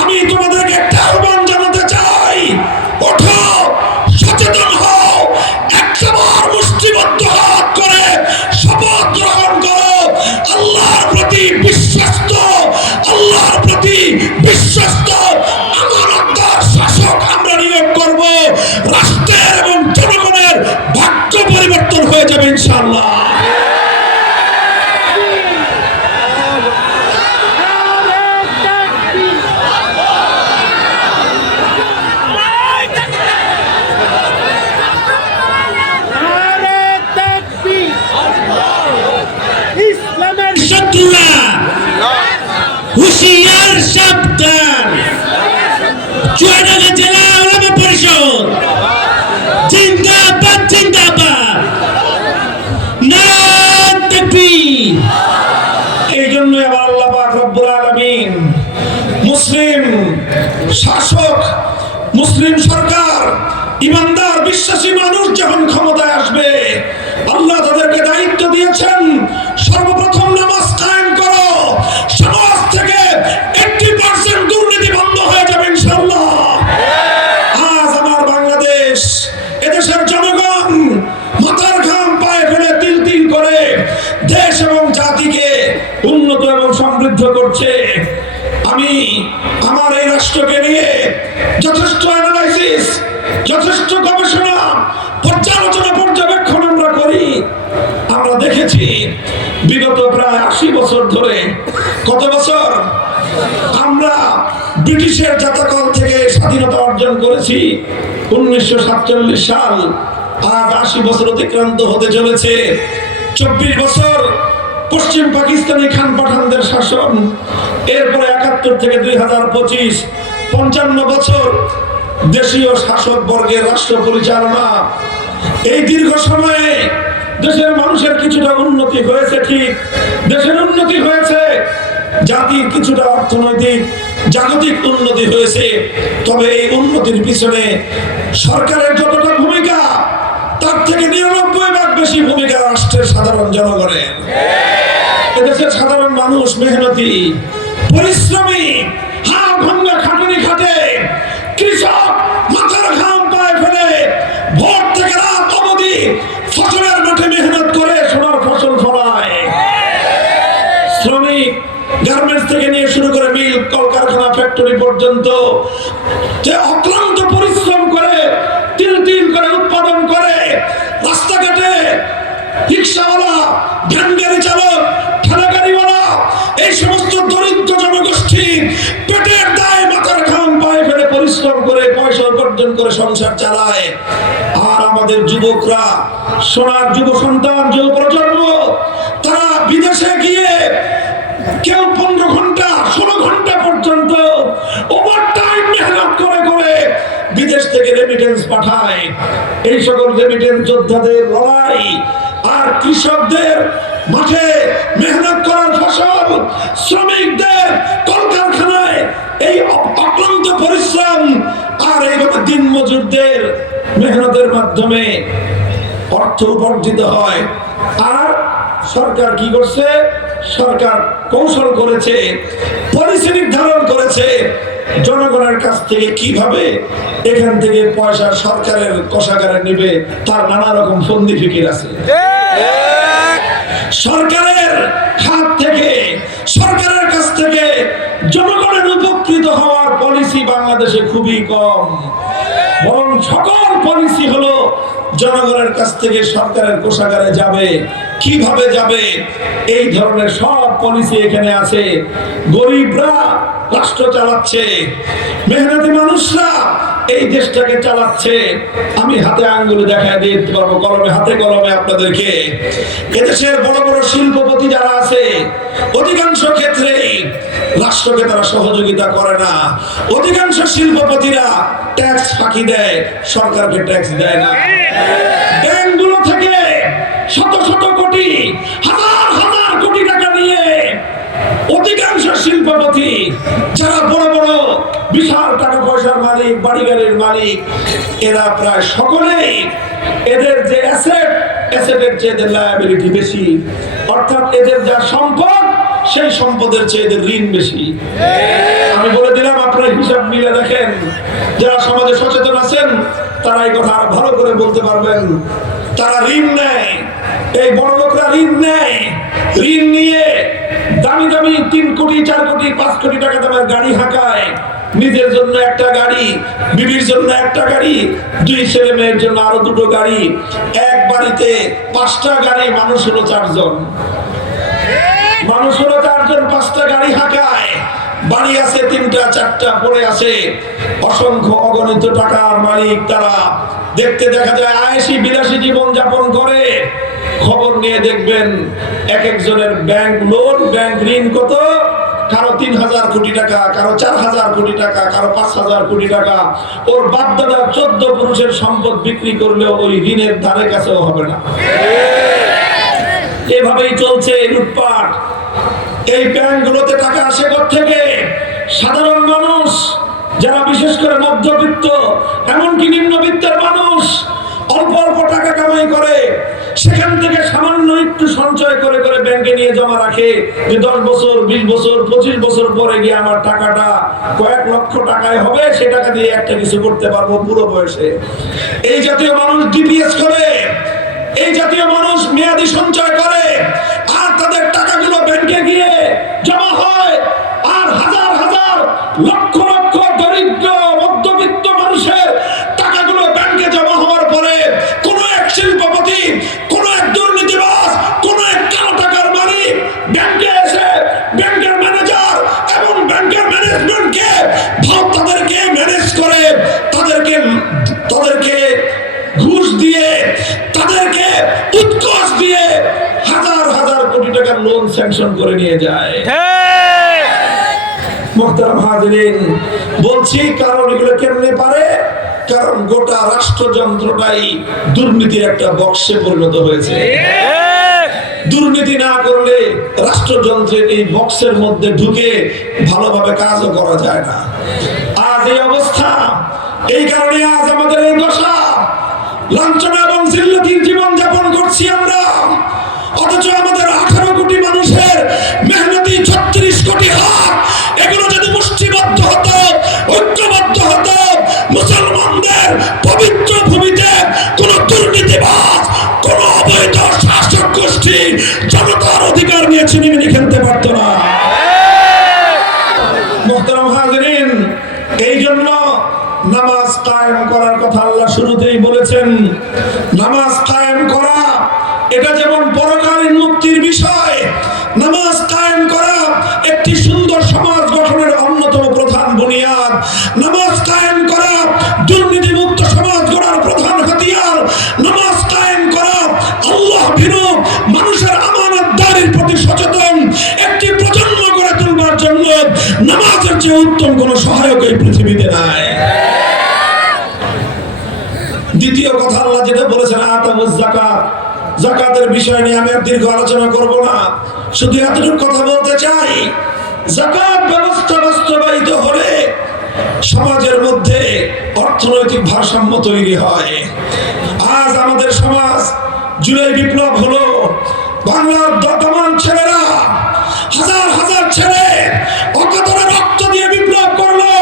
আমি তোমাদেরকে একটা আহ্বান জানাতে চাই, ওঠো, সচেতন হও, একবার মুষ্টিবদ্ধ হাত করে শপথ গ্রহণ করো, আল্লাহর প্রতি বিশ্বস্ত আমানতদার শাসক আমরা নিয়োগ করব। রাষ্ট্রের এবং জনগণের ভাগ্য পরিবর্তন হয়ে যাবে ইনশাআল্লাহ। শাসক মুসলিম সরকার ইমানদার বিশ্বাসী মানুষ যখন ক্ষমতায় আসবে, আল্লাহ তাদেরকে দায়িত্ব দিয়েছেন সর্বপ্রথম নামাজ কায়েম করো, সমাজ থেকে 80% দুর্নীতি বন্ধ হয়ে যাবে ইনশাআল্লাহ। আজ আমার বাংলাদেশ, এদেশের জনগণ মাথার ঘাম পায়ে ফেলে তিল তিল করে দেশ এবং জাতিকে উন্নত এবং সমৃদ্ধ করছে। আমি আমার এই রাষ্ট্রকে নিয়ে যথেষ্ট অ্যানালাইসিস, যথেষ্ট গবেষণা, পর্যালোচনা, পর্যবেক্ষণ আমরা করি। আমরা দেখেছি বিগত প্রায় 80 বছর ধরে, কত বছর আমরা ব্রিটিশের জাতকল থেকে স্বাধীনতা অর্জন করেছি 1947 সাল। আজ 80 বছর অতিক্রান্ত হতে চলেছে। 24 বছর পশ্চিম পাকিস্তানি খান পাঠানদের শাসন, এরপরে 71 থেকে 2025 55 বছর দেশীয় শাসক বর্গের রাষ্ট্র পরিচালনা। এই দীর্ঘ সময়ে দেশের মানুষের কিছুটা উন্নতি হয়েছে, ঠিক দেশের উন্নতি হয়েছে, জাতির কিছুটা অর্থনৈতিক জাগতিক উন্নতি হয়েছে। তবে এই উন্নতির পিছনে সরকারের যতটা ভূমিকা, তার থেকে 99 ভাগ বেশি ভূমিকা রাষ্ট্রের সাধারণ জনগণের। এদেশের সাধারণ মানুষ মেহনতি, পরিশ্রমী, হাড় ভাঙা খাটুনি খাটে। কৃষক মাথার ঘাম পায়ে ফেলে ভোর থেকে রাত অবধি ফসলের মাঠে মেহনত করে সোনার ফসল ফলায়। শ্রমিক গার্মেন্টস থেকে নিয়ে শুরু করে মিল, কলকারখানা, ফ্যাক্টরি পর্যন্ত যে অক্লান্ত পরিশ্রম করে তিল তিল করে উৎপাদন করে, রাস্তাঘাটে রিক্সাওয়ালা, ভ্যান গাড়ি চালক, ঠেলা গাড়িওয়ালা, এই সমস্ত দরিদ্র জনগোষ্ঠী পেটের দায়ে মাথার ঘাম পায়ে ফেলে পরিশ্রম করে পয়সা উপার্জন করে সংসার চালায়। আর আমাদের যুবকরা, সোনার যুব সন্তান, যুব প্রজন্ম, তারা বিদেশে গিয়ে কেউ 15 ঘন্টা 16 ঘন্টা পর্যন্ত ওভারটাইম মেহনত করে করে বিদেশ থেকে রেমিটেন্স পাঠায়। এই সকল রেমিটেন্স যোদ্ধাদের লড়াই আর কৃষকদের মাঠে মেহনত করার ফসল, শ্রমিকদের কলকারখানায় এই অক্লান্ত পরিশ্রম, আর এইভাবে দিন মজুরদের মেহনতের মাধ্যমে অর্থ উপার্জিত হয়। আর সরকার কি করছে? সরকার কৌশল করেছে, পলিসি নির্ধারণ করেছে জনগণের কাছ থেকে কিভাবে এখান থেকে পয়সা সরকারের কোষাগারে নেবে, তার নানা রকম ফন্দি ফিকির আছে। সরকারের হাত থেকে, সরকারের কাছ থেকে জনগণের উপকৃত হওয়ার পলিসি বাংলাদেশে খুবই কম। বরং সকল পলিসি হলো জনগণের কাছ থেকে সরকারের কোষাগারে যাবে, কিভাবে যাবে, এই ধরনের সব পলিসি এখানে আছে। গরিবরা রাষ্ট্র চালাচ্ছে, মেহনতি মানুষরা এই দেশটাকে চালাচ্ছে। আমি হাতে আঙ্গুলে দেখায় দিতে পারবো, কলমে, হাতে কলমে আপনাদেরকে। এদেশের বড় বড় শিল্পপতি যারা আছে, অধিকাংশ ক্ষেত্রেই রাষ্ট্রকে তারা সহযোগিতা করে না। অধিকাংশ শিল্পপতিরা ট্যাক্স ফাঁকি দেয়, সরকারকে ট্যাক্স দেয় না। ব্যাংকগুলো থেকে শত শত কোটি, হাজার হাজার কোটি টাকা নিয়ে অধিকাংশ শিল্পপতি যারা বড় বড় বিশাল টাকা পয়সার মালিক, বাড়ি গাড়ির মালিক, এরা প্রায় সকলেই, এদের যে অ্যাসেটের চেয়ে এদের লায়াবিলিটি বেশি। অর্থাৎ এদের যা সম্পদ, সেই সম্পদের চেয়ে এদের ঋণ বেশি। আমি বলে দিলাম, আপনারা হিসাব মিলে দেখেন। যারা সমাজে সচেতন আছেন তারা এই কথা ভালো করে বলতে পারবেন। তারা ঋণ নেয়, এই বড় লোকরা ঋণ নেয়, ঋণ নিয়ে দামি দামি 3 কোটি 4 কোটি 5 কোটি টাকা দামের গাড়ি হাঁকায়। নিজের জন্য একটা গাড়ি, বিবির জন্য একটা গাড়ি, 2 ছেলে মেয়ের জন্য আরো 2টো গাড়ি। এক বাড়িতে 5টা গাড়ি, মানুষ হলো 4 জন, মানুষ হলো 4 জন, 5টা গাড়ি হাঁকায়। বাড়ি আছে 3টা 4টা পড়ে আছে। অসংখ্য অগণিত টাকার মালিক তারা। দেখতে দেখা যায় আয়েশি বিলাসী জীবন যাপন করে। খবর নিয়ে দেখবেন এক একজনের ব্যাংক লোন, ব্যাংক ঋণ কত, কারো 3000 কোটি টাকা, কারো 4000 কোটি টাকা, কারো 5000 কোটি টাকা। ওর বাপ দাদার 14 পুরুষের সম্পদ বিক্রি করলেও ওই ঋণের ধারে কাছেও হবে না। এভাবেই চলছে লুটপাট। এই ব্যাংকগুলোতে টাকা আসে কোথা থেকে? সাধারণ মানুষ যারা বিশেষ করে মধ্যবিত্ত এমনকি নিম্নবিত্তের মানুষ অল্প অল্প টাকা কামাই করে, সেখান থেকে সামান্য একটু সঞ্চয় করে করে ব্যাংকে নিয়ে জমা রাখে যে 10 বছর 20 বছর 25 বছর পরে গিয়ে আমার টাকাটা কয়েক লক্ষ টাকায় হবে, সে টাকা দিয়ে একটা কিছু করতে পারবো বুড়ো বয়সে। এই জাতীয় মানুষ ডিপিএস করে, এই জাতীয় মানুষ মেয়াদি সঞ্চয় করে, আর তাদের টাকাগুলো ব্যাংকে গিয়ে জমা হয়। আর হাজার হাজার লক্ষ লক্ষ দরিদ্র মধ্যবিত্ত মানুষের টাকাগুলো ব্যাংকে জমা হওয়ার পরে কোন এক শিল্পপতি, কোন এক দুর্নীতিবাজ, কোন এক কালো টাকার মালিক ব্যাংকে এসে ব্যাংকের ম্যানেজার এবং ব্যাংকের ম্যানেজমেন্টকে তাদেরকে ম্যানেজ করে তাদেরকে ঘুষ দিয়ে, তাদেরকে উৎকোচ দিয়ে হাজার হাজার কোটি টাকার লোন স্যাংশন করে নিয়ে যায়। মুহতারাম হাজিরিন, বলছি কারণ এগুলো কেমনে পারে? কারণ গোটা রাষ্ট্রযন্ত্রটাই দুর্নীতির একটা বক্সে পরিণত হয়েছে। দুর্নীতি না করলে রাষ্ট্রযন্ত্রের এই বক্সের মধ্যে ঢুকে ভালোভাবে কাজও করা যায় না। আজ এই অবস্থা, এই কারণে আজ আমাদের এই দশা, লাঞ্ছনা এবং জিল্লতির জীবন যাপন করছি আমরা। অথচ আমাদের 18 কোটি মানুষের মেহনতি 36 কোটি হাত, এগুলো যদি মুষ্টিবদ্ধ হতো, ঐক্যবদ্ধ হতো, মুসলমানদের পবিত্র ভূমিতে কোন দুর্নীতিবাজ, কোন অবৈধ শাসক গোষ্ঠী জনতার অধিকার নিয়ে ছিনিমিনি খেলতে পারত না। মুহতারাম হাজিরিন, এই জন্য নামাজ কায়েম করার কথা আল্লাহ শুরুতেই বলেছেন। নামাজ কায়েম করা এটা যেমন পরকালীন মুক্তির বিষয়, নামাজ কায়েম করা একটি সুন্দর সমাজ গঠনের অন্যতম প্রধান বুনিয়াদ। নামাজ কায়েম করা দুর্নীতি মুক্ত সমাজ গড়ার প্রধান হাতিয়ার। নামাজ কায়েম করা আল্লাহ ভীরু মানুষের আমানতদারির প্রতি সচেতন একটি প্রজন্ম গড়ে তোলবার জন্য নামাজের চেয়ে উত্তম কোন সহায়ক এই পৃথিবীতে নাই। দ্বিতীয় কথা আল্লাহ যেটা বলেছেন, আতামুজ যাকাত, যাকাতের বিষয় নিয়ে আমি আর দীর্ঘ আলোচনা করব না, শুধু এতটুকু কথা বলতে চাই। যাকাত ব্যবস্থা বাস্তবায়িত হলে সমাজের মধ্যে অর্থনৈতিক ভারসাম্য তৈরি হয়। আজ আমাদের সমাজ, জুলাই বিপ্লব হলো, বাংলার দতমান ছেলেরা, হাজার হাজার ছেলে অকাতরে রক্ত দিয়ে বিপ্লব করলো।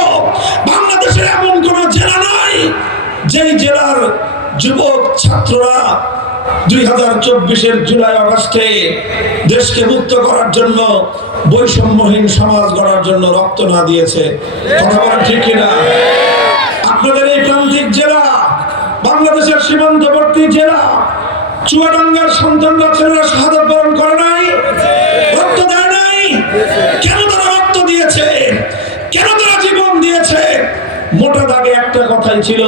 বাংলাদেশের এমন কোন জেলা নাই যেই জেলার যুবক ছাত্ররা 2024-এর জুলাই আগস্টে দেশকে মুক্ত করার জন্য, বৈষম্যহীন সমাজ গড়ার জন্য রক্ত না দিয়েছে। কথা বলেন ঠিক কিনা? আপনাদের এই প্রান্তিক জেলা, বাংলাদেশের সীমান্তবর্তী জেলা চুয়াডাঙ্গার সন্তানরা, ছেলেরা শাহাদাত বরণ করে নাই, রক্ত দেয় নাই। কেন তারা রক্ত দিয়েছে? কেন তারা জীবন দিয়েছে? মোটা দাগে একটা কথাই ছিল,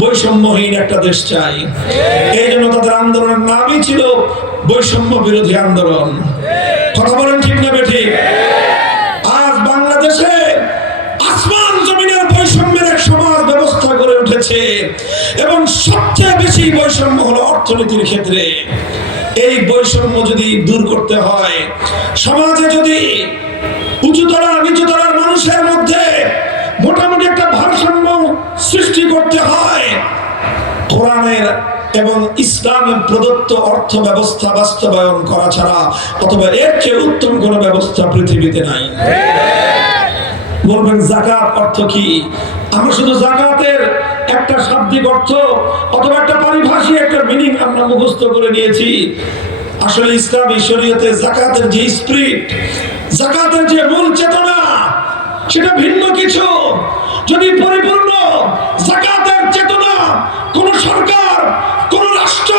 বৈষম্যহীন একটা দেশ চাই। এই জন্য তাদের আন্দোলনের নামই ছিল বৈষম্য বিরোধী আন্দোলন। কথা বলেন ঠিক না বেঠিক? আজ বাংলাদেশে আসমান জমিনের বৈষম্যের এক সমাজ ব্যবস্থা গড়ে উঠেছে এবং সবচেয়ে বেশি বৈষম্য হলো অর্থনীতির ক্ষেত্রে। এই বৈষম্য যদি দূর করতে হয়, সমাজে যদি উঁচুতলা নিচুতলার মানুষের মধ্যে মোটামুটি একটা ভারসাম্য সৃষ্টি করতে হয়, কোরআনের এবং ইসলামের প্রদত্ত অর্থ ব্যবস্থা বাস্তবায়ন করা ছাড়া অথবা এর চেয়ে উত্তম কোন ব্যবস্থা পৃথিবীতে নাই। বলবেন যাকাত অর্থ কি? আমরা শুধু যাকাতের একটা শাব্দিক অর্থ অথবা একটা পারিভাষিক একটা মিনিং আমরা মুখস্থ করে নিয়েছি। আসলে ইসলামী শরীয়তে যাকাতের যে স্পিরিট, যাকাতের যে মূল চেতনা, সেটা ভিন্ন কিছু। যদি পরিপূর্ণ যাকাতের চেতনা কোন সরকার, কোন রাষ্ট্র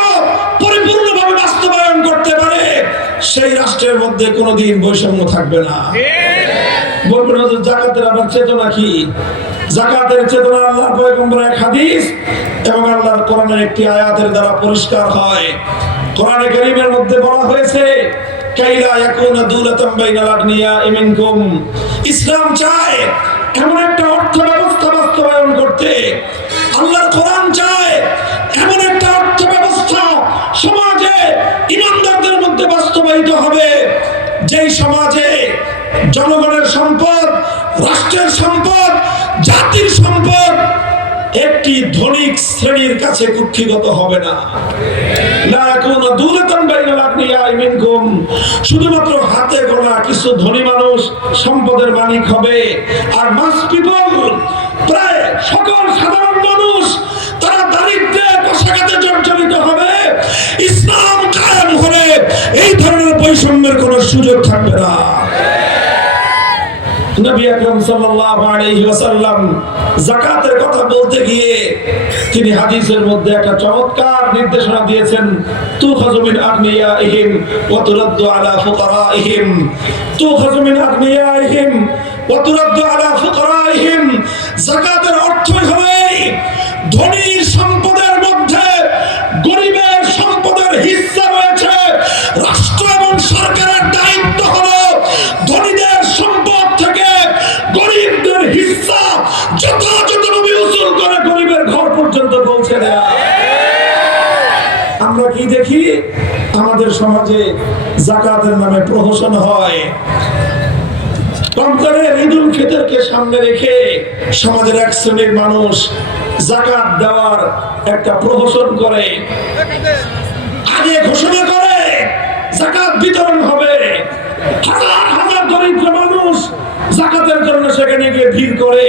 পরিপূর্ণভাবে বাস্তবায়ন করতে পারে, সেই রাষ্ট্রের মধ্যে কোনোদিন বৈষম্য থাকবে না। বলবেন হুজুর যাকাতের আবার চেতনা কি? যাকাতের চেতনা আল্লাহর পয়গম্বরের এক হাদিস এবং আল্লাহর কোরআনের একটি আয়াতের দ্বারা পরিষ্কার হয়। কোরআনে কারীমের মধ্যে বলা হয়েছে, কাইলা ইয়াকুনা দুলাতাম বাইনাল আগনিয়া মিনকুম। ইসলাম চায় এমন একটা অর্থ ব্যবস্থা বাস্তবায়ন করতে, আল্লাহর কোরআন চায় এমন একটা অর্থ ব্যবস্থা সমাজে ইমানদারদের মধ্যে বাস্তবায়িত হবে, যেই সমাজে জনগণের সম্পদ, রাষ্ট্রের সম্পদ জাতির সম্পদ একটি ধনিক শ্রেণীর কাছে কুক্ষিগত হবে না। শুধুমাত্র হাতে গোনা কিছু ধনী মানুষ সম্পদের মালিক হবে, আর মাস পিপল প্রায় সকল সাধারণ মানুষ তারা দারিদ্র্যে কষাঘাতে জর্জরিত হবে। ইসলাম কায়েম হলে এই ধরনের বৈষম্যের কোনো সুযোগ থাকবে না। নবী আকরাম সাল্লাল্লাহু আলাইহি ওয়াসাল্লাম যাকাতের কথা বলতে গিয়ে তিনি হাদিসের মধ্যে একটা চমৎকার নির্দেশনা দিয়েছেন, তুখাযু মিন আগনিয়াইহিম ওয়া তুরাদ্দু আলা ফুকারাইহিম, তুখাযু মিন আগনিয়াইহিম ওয়া তুরাদ্দু আলা ফুকারাইহিম। যাকাতের অর্থ হলো ধনীর সম্পদের মধ্যে গরিবের সম্পদের হিস্সা রয়েছে। রাষ্ট্র এবং সরকারের দায়িত্ব হলো ধনীদের সম্পদ থেকে গরিবদের হিস্সা যথাযথভাবে উসুল করে গরিবের ঘর পর্যন্ত পৌঁছে দেয়া। আমরা কি দেখি, আমাদের সমাজে যাকাতের নামে প্রহসন হয়। রমজানের ঈদুল ফিতরকে সামনে রেখে সমাজের এক শ্রেণীর মানুষ যাকাত দেওয়ার একটা প্রহসন করে, আগে ঘোষণা করে যাকাত বিতরণ হবে। হাজার হাজার দরিদ্র মানুষ যাকাতের জন্য সেখানে গিয়ে ভিড় করে,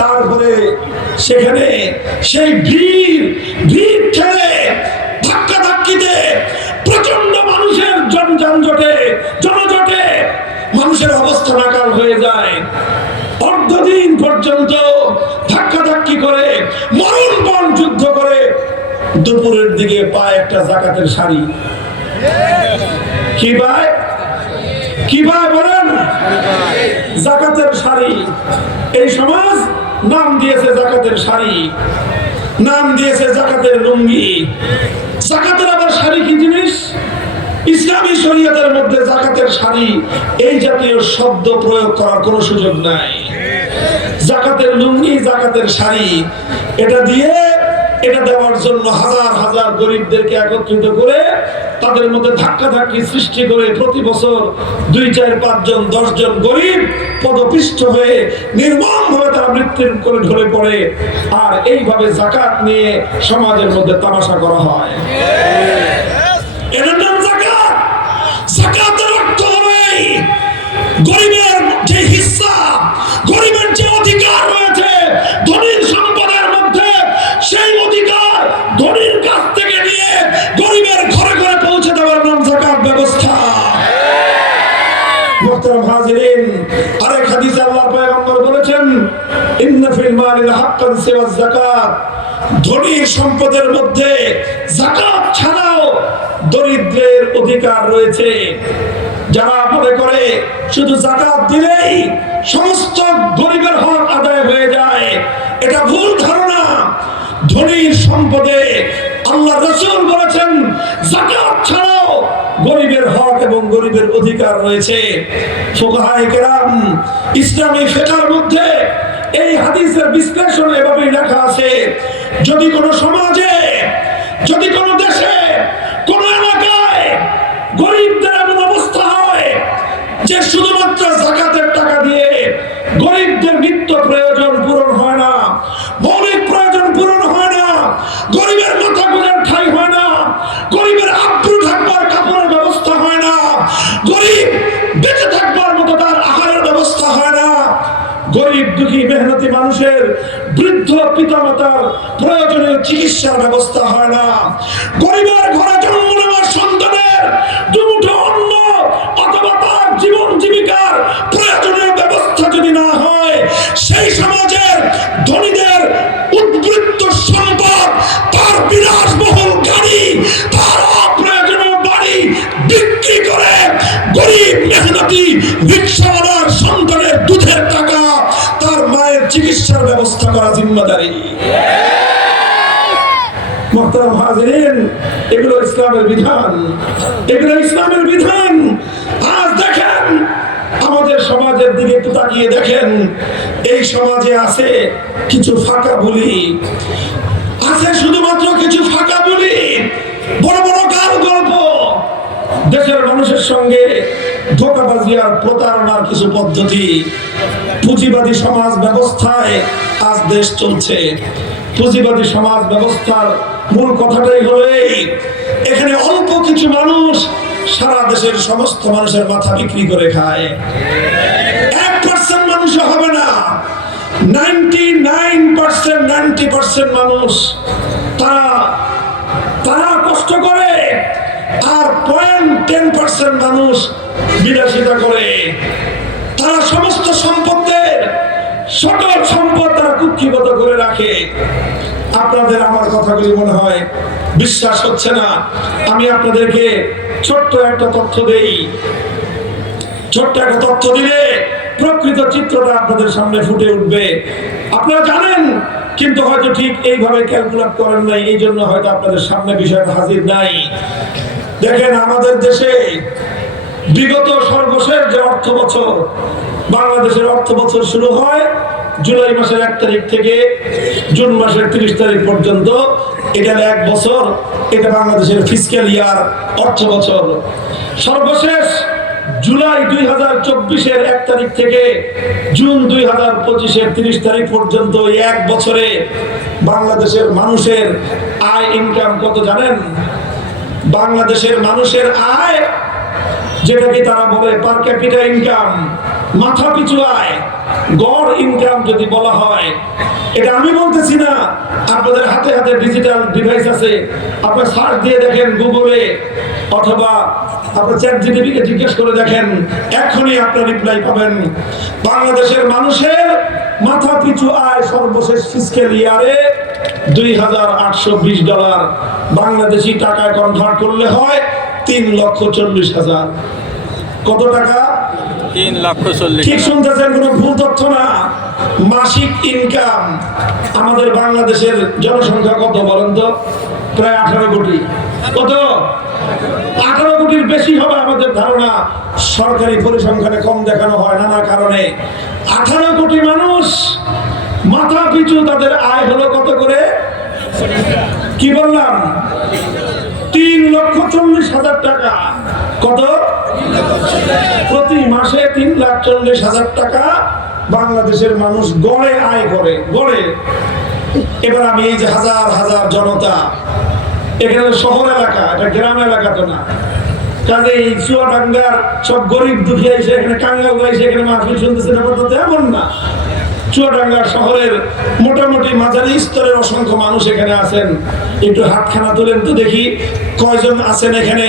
তারপরে সেখানে সেই ভিড় ঠেলে ধাক্কাধাক্কিতে প্রচন্ড মানুষের জনজটে মানুষের অবস্থা নাকাল হয়ে যায়। অর্ধদিন পর্যন্ত ধাক্কাধাক্কি করে মরণপণ যুদ্ধ করে দুপুরের দিকে পায় একটা যাকাতের শাড়ি। কি পায় বলেন? যাকাতের শাড়ি। এই সমাজ নাম দিয়েছে যাকাতের শাড়ি, নাম দিয়েছে যাকাতের লুঙ্গি। যাকাতের আবার শাড়ি কি জিনিস? ইসলামী শরীয়তের মধ্যে যাকাতের শাড়ি এই জাতীয় শব্দ প্রয়োগ করার কোনো সুযোগ নাই। যাকাতের লুঙ্গি, যাকাতের শাড়ি, এটা দেওয়ার জন্য হাজার হাজার গরিবদেরকে একত্রিত করে তাদের মধ্যে ধাক্কাধাক্কি সৃষ্টি করে প্রতি বছর 2, 4, 5 জন 10 জন গরিব পদপিষ্ট হয়ে নির্মমভাবে তারা মৃত্যুর করে ঢলে পড়ে। আর এইভাবে যাকাত নিয়ে সমাজের মধ্যে তামাশা করা হয়। এটার নাম যাকাত। যাকাতের অর্থ হলো গরিবের যে হিস্সা, গরিবের যে অধিকার রয়েছে ধনীর সম্পদের মধ্যে, সেই অধিকার ধনীর কাছ থেকে নিয়ে গরিবের ঘরে ঘরে পৌঁছে দেওয়ার নাম যাকাত ব্যবস্থা। মুহতারাম হাজিরিন, আরেক হাদিসে আল্লাহর পয়গম্বর বলেছেন, ইন্না ফিল মালি হাক্কান সিওয়া যাকাত। ধনীর সম্পদের মধ্যে যাকাত ছাড়াও দরিদ্রের অধিকার রয়েছে। যারা মনে করে শুধু যাকাত দিলেই সমস্ত গরিবের হক আদায় হয়ে যায়, এটা ভুল ধারণা। ধনীর সম্পদে আল্লাহ রাসূল বলেছেন যাকাত ছাড়াও গরিবের হক এবং গরিবের অধিকার রয়েছে। ফুকাহায়ে কেরাম ইসলামী ফিকহের মধ্যে এই হাদিসের বিশ্লেষণ এভাবেই লেখা আছে, যদি কোনো সমাজে, যদি কোনো দেশে, কোন এলাকায় গরিবদের এমন অবস্থা হয় যে শুধুমাত্র যাকাতের টাকা দিয়ে গরিবদের নিত্য প্রয়োজন পূরণ হয় না, মৌলিক প্রয়োজন পূরণ হয় না, গরিবের মাথা গোঁজার ঠাঁই হয় না, গরিবের আব্রু ঢাকবার কাপড়ের ব্যবস্থা হয় না, গরিব বেঁচে থাকবার মতো তার আহারের ব্যবস্থা হয় না, গরিব দুঃখী মেহনতি মানুষের বৃদ্ধ পিতামাতার প্রয়োজনীয় চিকিৎসার ব্যবস্থা হয় না, গরিবের ঘরে জন্ম নেওয়া সন্তানের দুমুঠো অন্ন অথবা তার জীবন জীবিকার প্রয়োজনীয় ব্যবস্থা যদি না হয়, সেই সমাজের ধনীদের উদ্বৃত্ত সম্পদ, তার বিলাসবহুল গাড়ি, তার অপ্রয়োজনীয় বাড়ি বিক্রি করে গরিব মেহনতি রিকশাওয়ালার সন্তানের দুধের টাকা, তার মায়ের চিকিৎসার ব্যবস্থা করা জিম্মাদারি। মুহতারাম হাজিরিন, এগুলো ইসলামের বিধান, এগুলো ইসলামের বিধান। আজ দেখেন আমাদের সমাজের দিকে একটু তাকিয়ে দেখেন, এই সমাজে আছে কিছু ফাঁকা বুলি, আছে শুধুমাত্র কিছু ফাঁকা বুলি, বড় বড় গাল গল্প, দেশের মানুষের সঙ্গে ধোঁকাবাজি আর প্রতারণার কিছু পদ্ধতি, পুঁজিবাদী সমাজ ব্যবস্থায় আজ দেশ চলছে। পুঁজিবাদী সমাজ ব্যবস্থার মূল কথাটাই হলো এই, এখানে অল্প কিছু মানুষ সারা দেশের সমস্ত মানুষের মাথা বিক্রি করে খায়। 1% মানুষও হবে না, 90% মানুষ তারা কষ্ট করে, আর 0.10% মানুষ বিলাসিতা করে। তারা সমস্ত সম্পদের সকল সম্পদ তারা কুক্ষিগত করে রাখে। আপনাদের আমার কথাগুলি মনে হয় বিশ্বাস হচ্ছে না। আমি আপনাদেরকে ছোট্ট একটা তথ্য দেই। ছোট্ট একটা তথ্য দিলে প্রকৃত চিত্রটা আপনাদের সামনে ফুটে উঠবে। আপনারা জানেন, কিন্তু হয়তো ঠিক এইভাবে ক্যালকুলেট করেন নাই, এই জন্য হয়তো আপনাদের সামনে বিষয়টা হাজির নাই। দেখেন, আমাদের দেশে বিগত সর্বশেষ যে অর্থ বছর, বাংলাদেশের অর্থ বছর শুরু হয় জুলাই মাসের 1 তারিখ থেকে জুন মাসের 30 তারিখ পর্যন্ত। এটা 1 বছর, এটা বাংলাদেশের ফিসক্যাল ইয়ার, অর্থ বছর। সর্বশেষ জুলাই 2024-এর 1 তারিখ থেকে জুন 2025-এর 30 তারিখ পর্যন্ত 1 বছরে বাংলাদেশের মানুষের আয় ইনকাম কত জানেন? বাংলাদেশের মানুষের আয়, যেটাকে তারা বলে পার ক্যাপিটা ইনকাম, মাথা পিছু আয়, গড় ইনকাম যদি বলা হয়, এটা আমি বলতেছি না, আপনাদের হাতে হাতে ডিজিটাল ডিভাইস আছে, আপনারা সার্চ দিয়ে দেখেন গুগলে, অথবা আপনার চ্যাটজিপিটি কে জিজ্ঞেস করে দেখেন, এখনই আপনার রিপ্লাই পাবেন। বাংলাদেশের মানুষের মাথা পিছু আয় সর্বশেষ ফিসক্যাল ইয়ারে $2,820, বাংলাদেশি টাকায় কনভার্ট করলে হয় 3,40,000। কত টাকা? 3,40,000। ঠিক শুনতেছেন, কোনো ভুল তথ্য না। মাসিক ইনকাম আমাদের বাংলাদেশের জনসংখ্যা কত বলেন তো? প্রায় 18 কোটি। কত? 18 কোটির বেশি হবে আমাদের ধারণা। সরকারি পরিসংখ্যানে কম দেখানো হয় নানা কারণে। 18 কোটি মানুষ, মাথা পিছু তাদের আয় হলো কত করে? কি বললাম? 3,40,000 টাকা। কত? প্রতি মাসে 3,40,000 টাকা বাংলাদেশের মানুষ গড়ে আয় করে, গড়ে। এবার আমি এই যে হাজার হাজার জনতা, এখানে শহর এলাকা, এটা গ্রাম এলাকা তো না। কাজে এই চুয়াডাঙ্গার সব গরিব দুঃখী এসে এখানে, টাঙ্গাইল এসে এখানে মাহফিল শুনতেছে, ব্যাপারটা তো এমন না। চুয়াডাঙ্গা শহরের মোটামুটি মাঝারি স্তরের অসংখ্য মানুষ এখানে আছেন। একটু হাতখানা তোলেন তো দেখি, কয়জন আছেন এখানে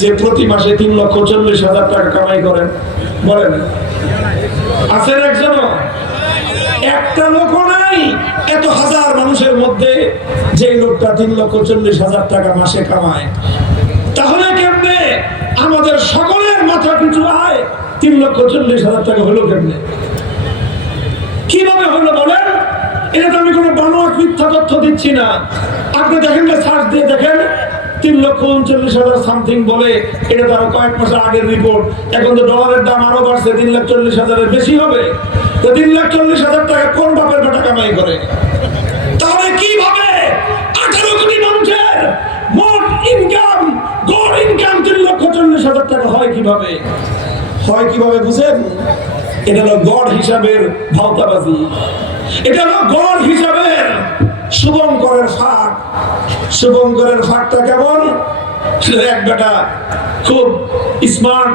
যে প্রতি মাসে 3,40,000 টাকা কামাই করেন? বলেন, আছেন একজনও? একটা লোক নাই এত হাজার মানুষের মধ্যে যে লোকটা 3,40,000 টাকা মাসে কামায়। তাহলে কেমনে আমাদের সকলের মাথা পিছু আয় 3,40,000 টাকা হলো কেমনে? কিভাবে হলো বলেন? এটা তো আমি কোনো বানোয়াট মিথ্যা তথ্য দিচ্ছি না। আপনি দেখেন, সার্চ দিয়ে দেখেন, 3,39,000 সামথিং বলে। এটা তো আরো কয়েক মাসের আগের রিপোর্ট। এখন তো ডলারের দাম আরো বাড়ছে, 3,40,000-এর বেশি হবে। তো 3,40,000 টাকা কোন বাপের বেটা কামাই করে? তাহলে কিভাবে 18 কোটি মানুষের মোট ইনকাম, গড় ইনকাম 3,40,000 টাকা হয় কিভাবে? হয় কিভাবে বুঝেন? এটা হলো গড় হিসাবের ভাওতাবাজি। এটা হলো গড় হিসাবের শুভঙ্করের ফাঁক। শুভঙ্করের ফাঁকটা কেমন? এক বেটা খুব স্মার্ট,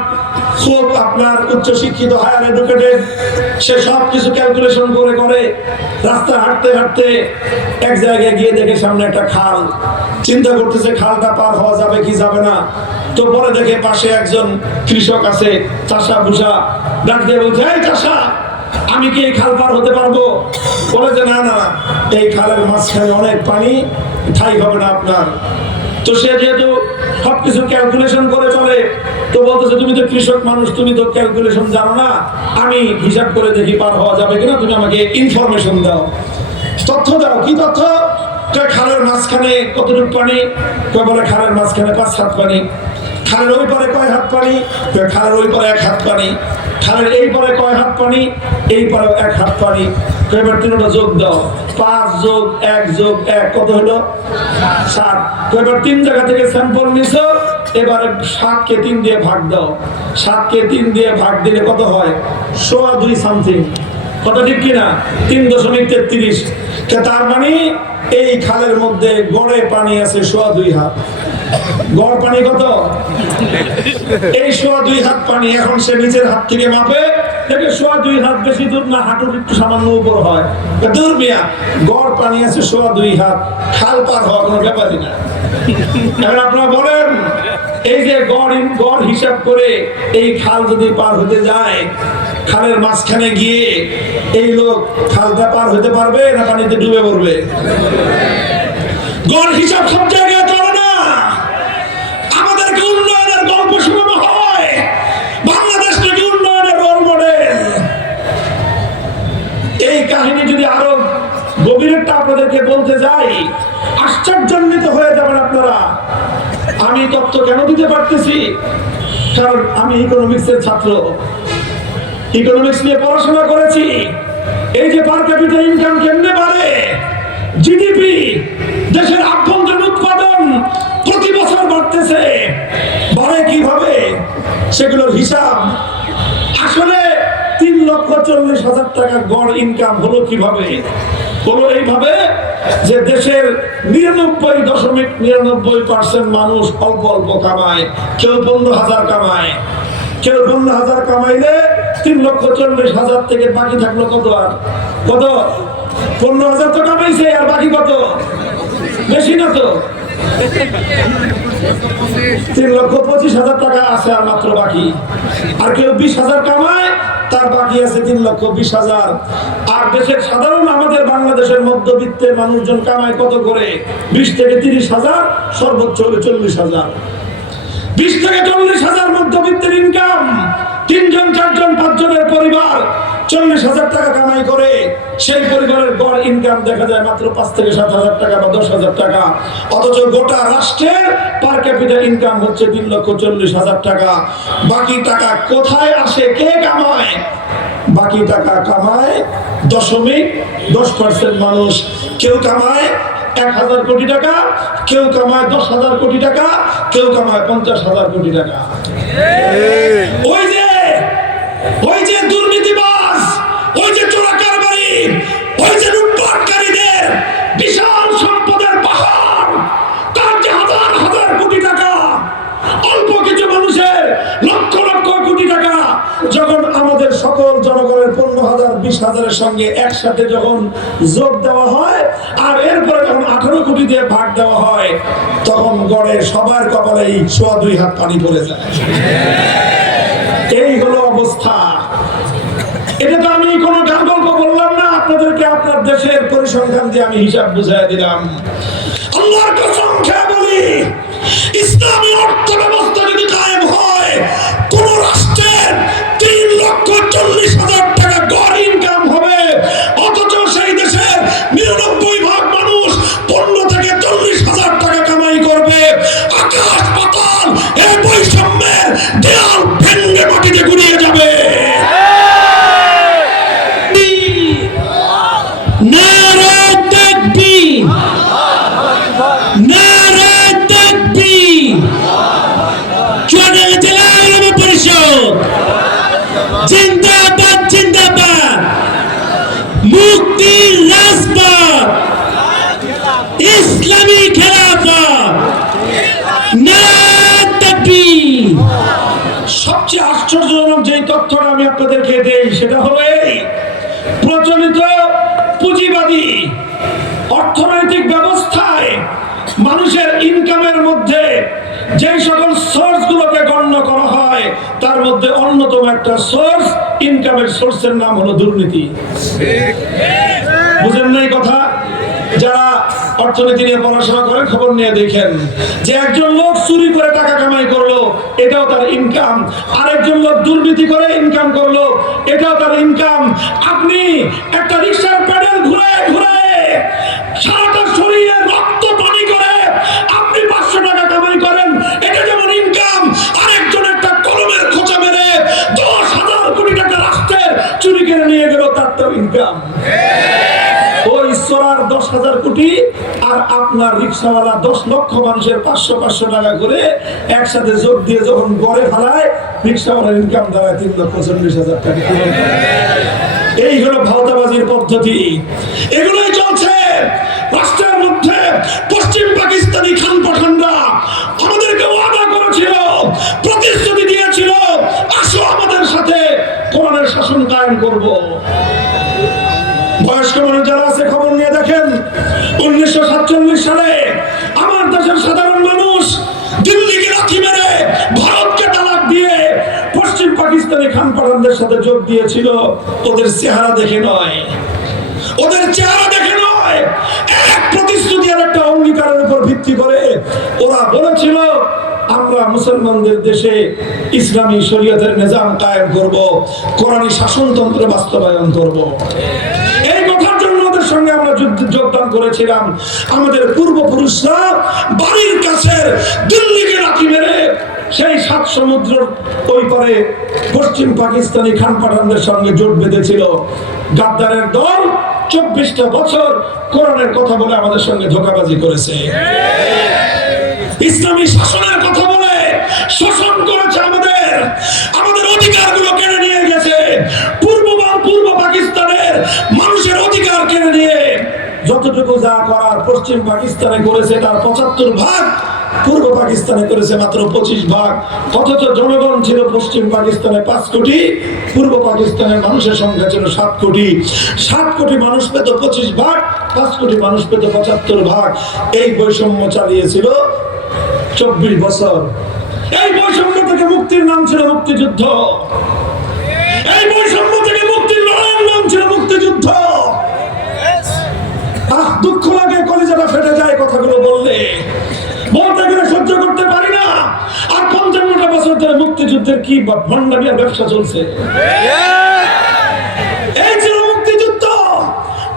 খুব আপনার উচ্চ শিক্ষিত, হায়ার এডুকেটেড, সে সব কিছু ক্যালকুলেশন করে করে রাস্তা হাঁটতে হাঁটতে এক জায়গায় গিয়ে দেখে সামনে একটা খাল। চিন্তা করতেছে খালটা পার হওয়া যাবে কি যাবে না। তো পরে দেখে পাশে একজন কৃষক আছে, চাষা ভুষা, ডাক দিয়ে বলছে, এই চাষা, আমি কি এই খাল পার হতে পারবো? বলে যে না না, এই খালের মাঝখানে অনেক পানি, ঠাই হবে না আপনার। তো সে যেহেতু সবকিছু ক্যালকুলেশন করে চলে, তো বলতেছে, তুমি তো কৃষক মানুষ, তুমি তো ক্যালকুলেশন জানো না, আমি হিসাব করে দেখি পার হওয়া যাবে কিনা, তুমি আমাকে ইনফরমেশন দাও, তথ্য দাও। কি তথ্য? খালের মাঝখানে কতটুকু পানি? বলে খালের মাঝখানে 5 হাত পানি। খালের ওই পারে কয় হাত পানি? খালের ওই পারে 1 হাত পানি। খালের এই পারে কয় হাত পানি? এই পারে 1 হাত পানি। এবার তিনটা যোগ দাও, 5 + 1 + 1 কত হলো? 7। এবার 3 জায়গা থেকে স্যাম্পল নিছো, এবারে 7-কে 3 দিয়ে ভাগ দাও। 7-কে 3 দিয়ে ভাগ দিলে কত হয়? 2.25 সামথিং। কথা ঠিক কিনা? 3.33। তার মানে এই খালের মধ্যে গড়ে পানি আছে 2.5 হাত। গড় পানি কত? এই 2.5 হাত পানি। এখন সে নিজের হাত থেকে মাপে, দেখে 2.5 হাত বেশি দূর না, হাঁটুর একটু সামান্য উপর হয়। দূর মিয়া, গড় পানি আছে 2.5 হাত, খাল পার হওয়া কোনো ব্যাপারই না। এখন আপনারা বলেন, এই যে গড় হিসাব করে এই খাল যদি পার হতে যায়, খালের মাঝখানে গিয়ে এই লোক খালটা পার হতে পারবে না পানিতে ডুবে পড়বে? গড় হিসাব সব জায়গায় চলে না। আমাদেরকে উন্নয়নের গল্প শোনানো হয়, বাংলাদেশ নাকি উন্নয়নের রোল মডেল। এই কাহিনী যদি আরো গভীরতা আপনাদেরকে বলতে যাই, আশ্চর্যান্বিত হয়ে যাবেন আপনারা। আমি তথ্য কেন দিতে পারতেছি? কারণ আমি ইকোনমিক্সের ছাত্র, ইকোনমিক্স নিয়ে পড়াশোনা করেছি। এই যে পার ক্যাপিটা ইনকাম কেমনে বাড়ে, জিডিপি, দেশের আভ্যন্তরীণ উৎপাদন প্রতি বছর বাড়তেছে, বাড়ে কিভাবে, সেগুলোর হিসাব। আসলে 3,40,000 টাকা গড় ইনকাম হলো কিভাবে? হলো এইভাবে যে দেশের 99.99% মানুষ অল্প অল্প কামায়। কেউ 15,000 কামায়, কেউ 15,000 কামাইলে 3,40,000 থেকে বাকি থাকলো কত? আর কত? 15,000 তো কামাইছে, আর বাকি কত? বেশি না তো? 3,25,000 টাকা আছে আর মাত্র বাকি। আর কেউ 20,000 কামায়, তার বাকি আছে 3,20,000। আর দেশের সাধারণ আমাদের বাংলাদেশের মধ্যবিত্তের মানুষজন কামায় কত করে? 20 থেকে 30,000, সর্বোচ্চ হলে 40,000। 20 থেকে 40,000 মধ্যবিত্তের ইনকাম। 3 জন 4 জন 5 জনের পরিবার 40,000 টাকা কামাই করে, সেই পরিবারের গড় ইনকাম দেখা যায় মাত্র 5 থেকে 7,000 টাকা বা 10,000 টাকা। অথচ গোটা রাষ্ট্রের পার ক্যাপিটা ইনকাম হচ্ছে 3,40,000 টাকা। বাকি টাকা কোথায় আসে, কে কামায়? বাকি টাকা কামায় 0.10% মানুষ। কেউ কামায় 1,000 কোটি টাকা, কেউ কামায় 10,000 কোটি টাকা, কেউ কামায় 50,000 কোটি টাকা। ওই যে দুর্নীতিবাজ, ওই যে চোরাকারবারি, ওই যে লুটপাটকারীদের বিশাল সম্পদের পাহাড়, তার যে হাজার হাজার কোটি টাকা, অল্প কিছু মানুষের লক্ষ লক্ষ কোটি টাকা, যখন আমাদের সকল জনগণের 15,000 20,000-এর সঙ্গে একসাথে যখন যোগ দেওয়া হয়, আর এরপরে যখন 18 কোটি দিয়ে ভাগ দেওয়া হয়, তখন গড়ে সবার কপালেই 2.5 হাত পানি পড়ে যায়। এই হলো অবস্থা। এটা তো আমি কোনো গান গল্প বললাম না, আপনাদেরকে আপনার দেশের পরিসংখ্যান দিয়ে আমি হিসাব বুঝাই দিলাম। আল্লাহর কসম খেয়ে বলি, ইসলামী অর্থ ব্যবস্থা যদি কায়েম হয়, কোন রাষ্ট্রের 3,40,000 টাকা গড় ইনকাম হবে, অথচ সেই দেশের 99% মানুষ 15 থেকে 40,000 টাকা কামাই করবে। আকাশ পাতাল এই বৈষম্যের দেয়াল ভেঙে মাটিতে গুড়িয়ে যাবে। জিন্দাবাদ জিন্দাবাদ, মুক্তির রাজপথ, ইসলামী খেলাফত, নারায়ে তাকবীর। সবচেয়ে আশ্চর্যজনক যে তথ্যটা আমি আপনাদেরকে দেই, সেটা হলো এই প্রচলিত পুঁজিবাদী অর্থনৈতিক ব্যবস্থায় মানুষের ইনকামের মধ্যে যে সকল সোর্স গুলোকে গণ্য করা হয়, তার মধ্যে অন্যতম একটা সোর্স, ইনকামের সোর্সের নাম হলো দুর্নীতি। বুঝেন নাই কথা? যারা অর্থনীতি নিয়ে পড়াশোনা করে খবর নিয়ে দেখেন যে একজন লোক চুরি করে টাকা কামাই করলো, এটাও তার ইনকাম। আরেকজন লোক দুর্নীতি করে ইনকাম করলো, এটাও তার ইনকাম। আপনি একটা রিকশার প্যাডেল ঘুরে ঘুরে সারাটা শরীরে রক্ত পানি করে আপনি 500 টাকা কামাই করেন, এটা যেমন ইনকাম। আরেকজন একটা কলমের খোঁচা মেরে 10,000 কোটি টাকা রাষ্ট্রের চুরি করে নিয়ে গেল, তারটাও ইনকাম। ওই চোরার 10,000 কোটি আর আপনার রিক্সাওয়ালা 10 লক্ষ মানুষের 500 টাকা করে একসাথে যোগ দিয়ে যখন গড়ে ফেলায়, রিক্সাওয়ালার ইনকাম দাঁড়ায় 3,40,000 টাকা। এই হলো ভাওতাবাজির পদ্ধতি। এগুলোই চলছে রাষ্ট্রের মধ্যে। পশ্চিম পাকিস্তানি খান পাঠানরা আমাদেরকে ওয়াদা করেছিল, প্রতিশ্রুতি দিয়েছিল, আসো আমাদের সাথে কোরআনের শাসন কায়েম করব। বয়স্ক মানুষ যারা আছে খবর নিয়ে দেখেন, 1947 সালে আমার দেশের সাধারণ মানুষ দিল্লিকে লাথি মেরে ভারতকে তালাক দিয়ে পশ্চিম পাকিস্তানি খান পাঠানদের সাথে যোগ দিয়েছিল। ওদের চেহারা দেখে নয়, ওদের চেহারা দেখে নয়, এক প্রতিশ্রুতি আর একটা অঙ্গীকারের উপর ভিত্তি করে ওরা বলেছিল আমরা মুসলমানদের দেশে ইসলামী শরীয়তের নিজাম কায়েম করব, কোরআনী শাসনতন্ত্র বাস্তবায়ন করব। এই কথার জন্য ওদের সঙ্গে আমরা যোগদান করেছিলাম। আমাদের পূর্বপুরুষরা বাড়ির কাছের দিল্লিকে লাথি মেরে সেই 7 সমুদ্রের ওই পারে পশ্চিম পাকিস্তানি খান পাঠানদের সঙ্গে জোট বেঁধেছিল। গাদ্দারের দল 24টা বছর কোরআনের কথা বলে আমাদের সঙ্গে ধোঁকাবাজি করেছে, ইসলামী শাসনের কথা বলে শোষণ করেছে, আমাদের অধিকারগুলো কেড়ে নিয়ে গেছে। পূর্ব পাকিস্তানের মানুষের অধিকার কেড়ে নিয়ে যতটুকু যা করার পশ্চিম পাকিস্তানে করেছে তার 75 ভাগ, পূর্ব পাকিস্তানে করেছে মাত্র 25 ভাগ। অথচ জনগণ ছিল পশ্চিম পাকিস্তানে 5 কোটি, পূর্ব পাকিস্তানের মানুষের সংখ্যা ছিল 7 কোটি। 7 কোটি মানুষ পেত 25 ভাগ, 5 কোটি মানুষ পেত 75 ভাগ। এই বৈষম্য চালিয়েছিল 24 বছর। এই বৈষম্য থেকে মুক্তির নাম ছিল মুক্তিযুদ্ধ। এই বৈষম্য থেকে মুক্তির লড়াইয়ের নাম ছিল মুক্তিযুদ্ধ। দুঃখ লাগে, কলিজাটা ফেটে যায় কথাগুলো বললে, বলতে গেলে সহ্য করতে পারি না। আর 55টা বছর ধরে মুক্তিযুদ্ধের কি ভণ্ডামি আর ব্যবসা চলছে। এই ছিল মুক্তিযুদ্ধ।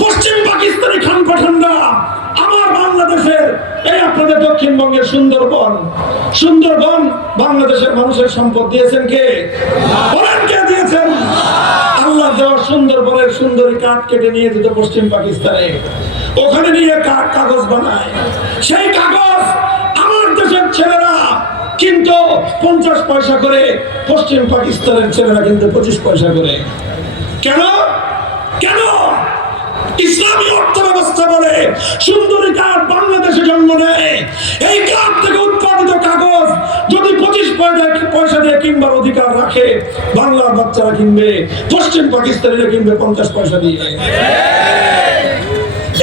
পশ্চিম পাকিস্তানি খান পাঠানরা আমার বাংলাদেশের, এই আপনাদের দক্ষিণবঙ্গের সুন্দরবন বাংলাদেশের মানুষের সম্পদ দিয়েছেন কে? বলেন কে দিয়েছেন? আল্লাহ দেওয়া সুন্দরবনের সুন্দরী কাঠ কেটে নিয়ে যেত পশ্চিম পাকিস্তানে, ওখানে নিয়ে কাগজ বানায়। সেই কাগজ আমার দেশের ছেলেরা কিন্তু 50 পয়সা করে, পশ্চিম পাকিস্তানের ছেলেরা কিন্তু 25 পয়সা করে। কেন? ইসলামী অর্থ ব্যবস্থা বলে সুন্দরী কাঠ বাংলাদেশে জন্ম নেয়। এই কাঠ থেকে উৎপাদিত কাগজ যদি 25 পয়সা দিয়ে কিনবার অধিকার রাখে, বাংলার বাচ্চারা কিনবে, পশ্চিম পাকিস্তানিরা কিনবে 50 পয়সা দিয়ে।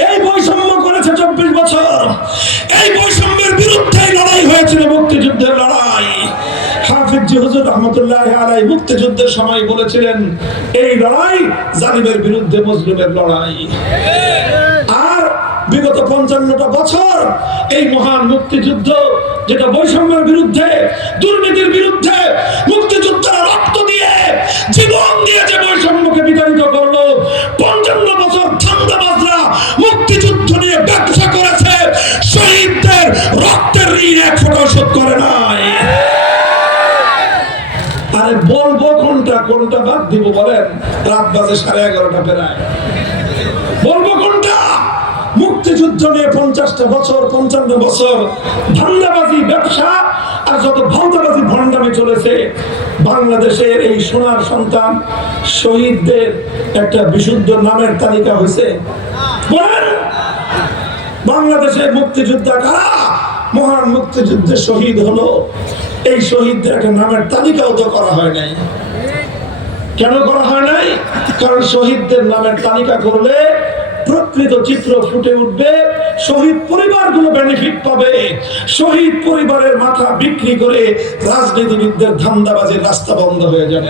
এই বৈষম্য করেছে 24 বছর। এই বৈষম্যের বিরুদ্ধে লড়াই হয়েছিল, মুক্তিযুদ্ধের লড়াই। হাফিজ জি হুজুর রহমাতুল্লাহি আলাইহি মুক্তিযুদ্ধের সময় বলেছিলেন এই লড়াই জালিমের বিরুদ্ধে মজলুমের লড়াই। আর বিগত 55টা বছর এই মহান মুক্তিযুদ্ধ, যেটা বৈষম্যের বিরুদ্ধে, দুর্নীতির বিরুদ্ধে, মুক্তিযোদ্ধারা রক্ত দিয়ে, জীবন দিয়ে যে বৈষম্যকে বিতাড়িত করলো, 55 বছর ধান্দাবাজরা মুক্তিযুদ্ধ নিয়ে ব্যবসা করেছে, শহীদদের রক্তের ঋণ 1 ফোঁটাও শোধ করে নাই। আরে বলবো কোনটা বাদ দিব বলেন? রাত বাজে 11:30 প্রায়। বলবো কোনটা? মুক্তিযুদ্ধ নিয়ে 50টা বছর, 55 বছর ধান্দাবাজি, ব্যবসা আর যত ভাওতাবাজি ভণ্ডামি চলেছে। বাংলাদেশের এই সোনার সন্তান শহীদদের একটা বিশুদ্ধ নামের তালিকা হয়েছে? বলেন, বাংলাদেশের মুক্তিযোদ্ধা কারা? মহান মুক্তিযুদ্ধে শহীদ হলো, এই শহীদদের একটা নামের তালিকাও তো করা হয় নাই। কেন করা হয় নাই? কারণ শহীদদের নামের তালিকা করলে প্রকৃত চিত্র ফুটে উঠবে, শহীদ পরিবারগুলো বেনিফিট পাবে। শহীদ পরিবারের মাথা বিক্রি করে রাজনীতিবিদদের ধান্দাবাজির রাস্তা বন্ধ হয়ে যাবে।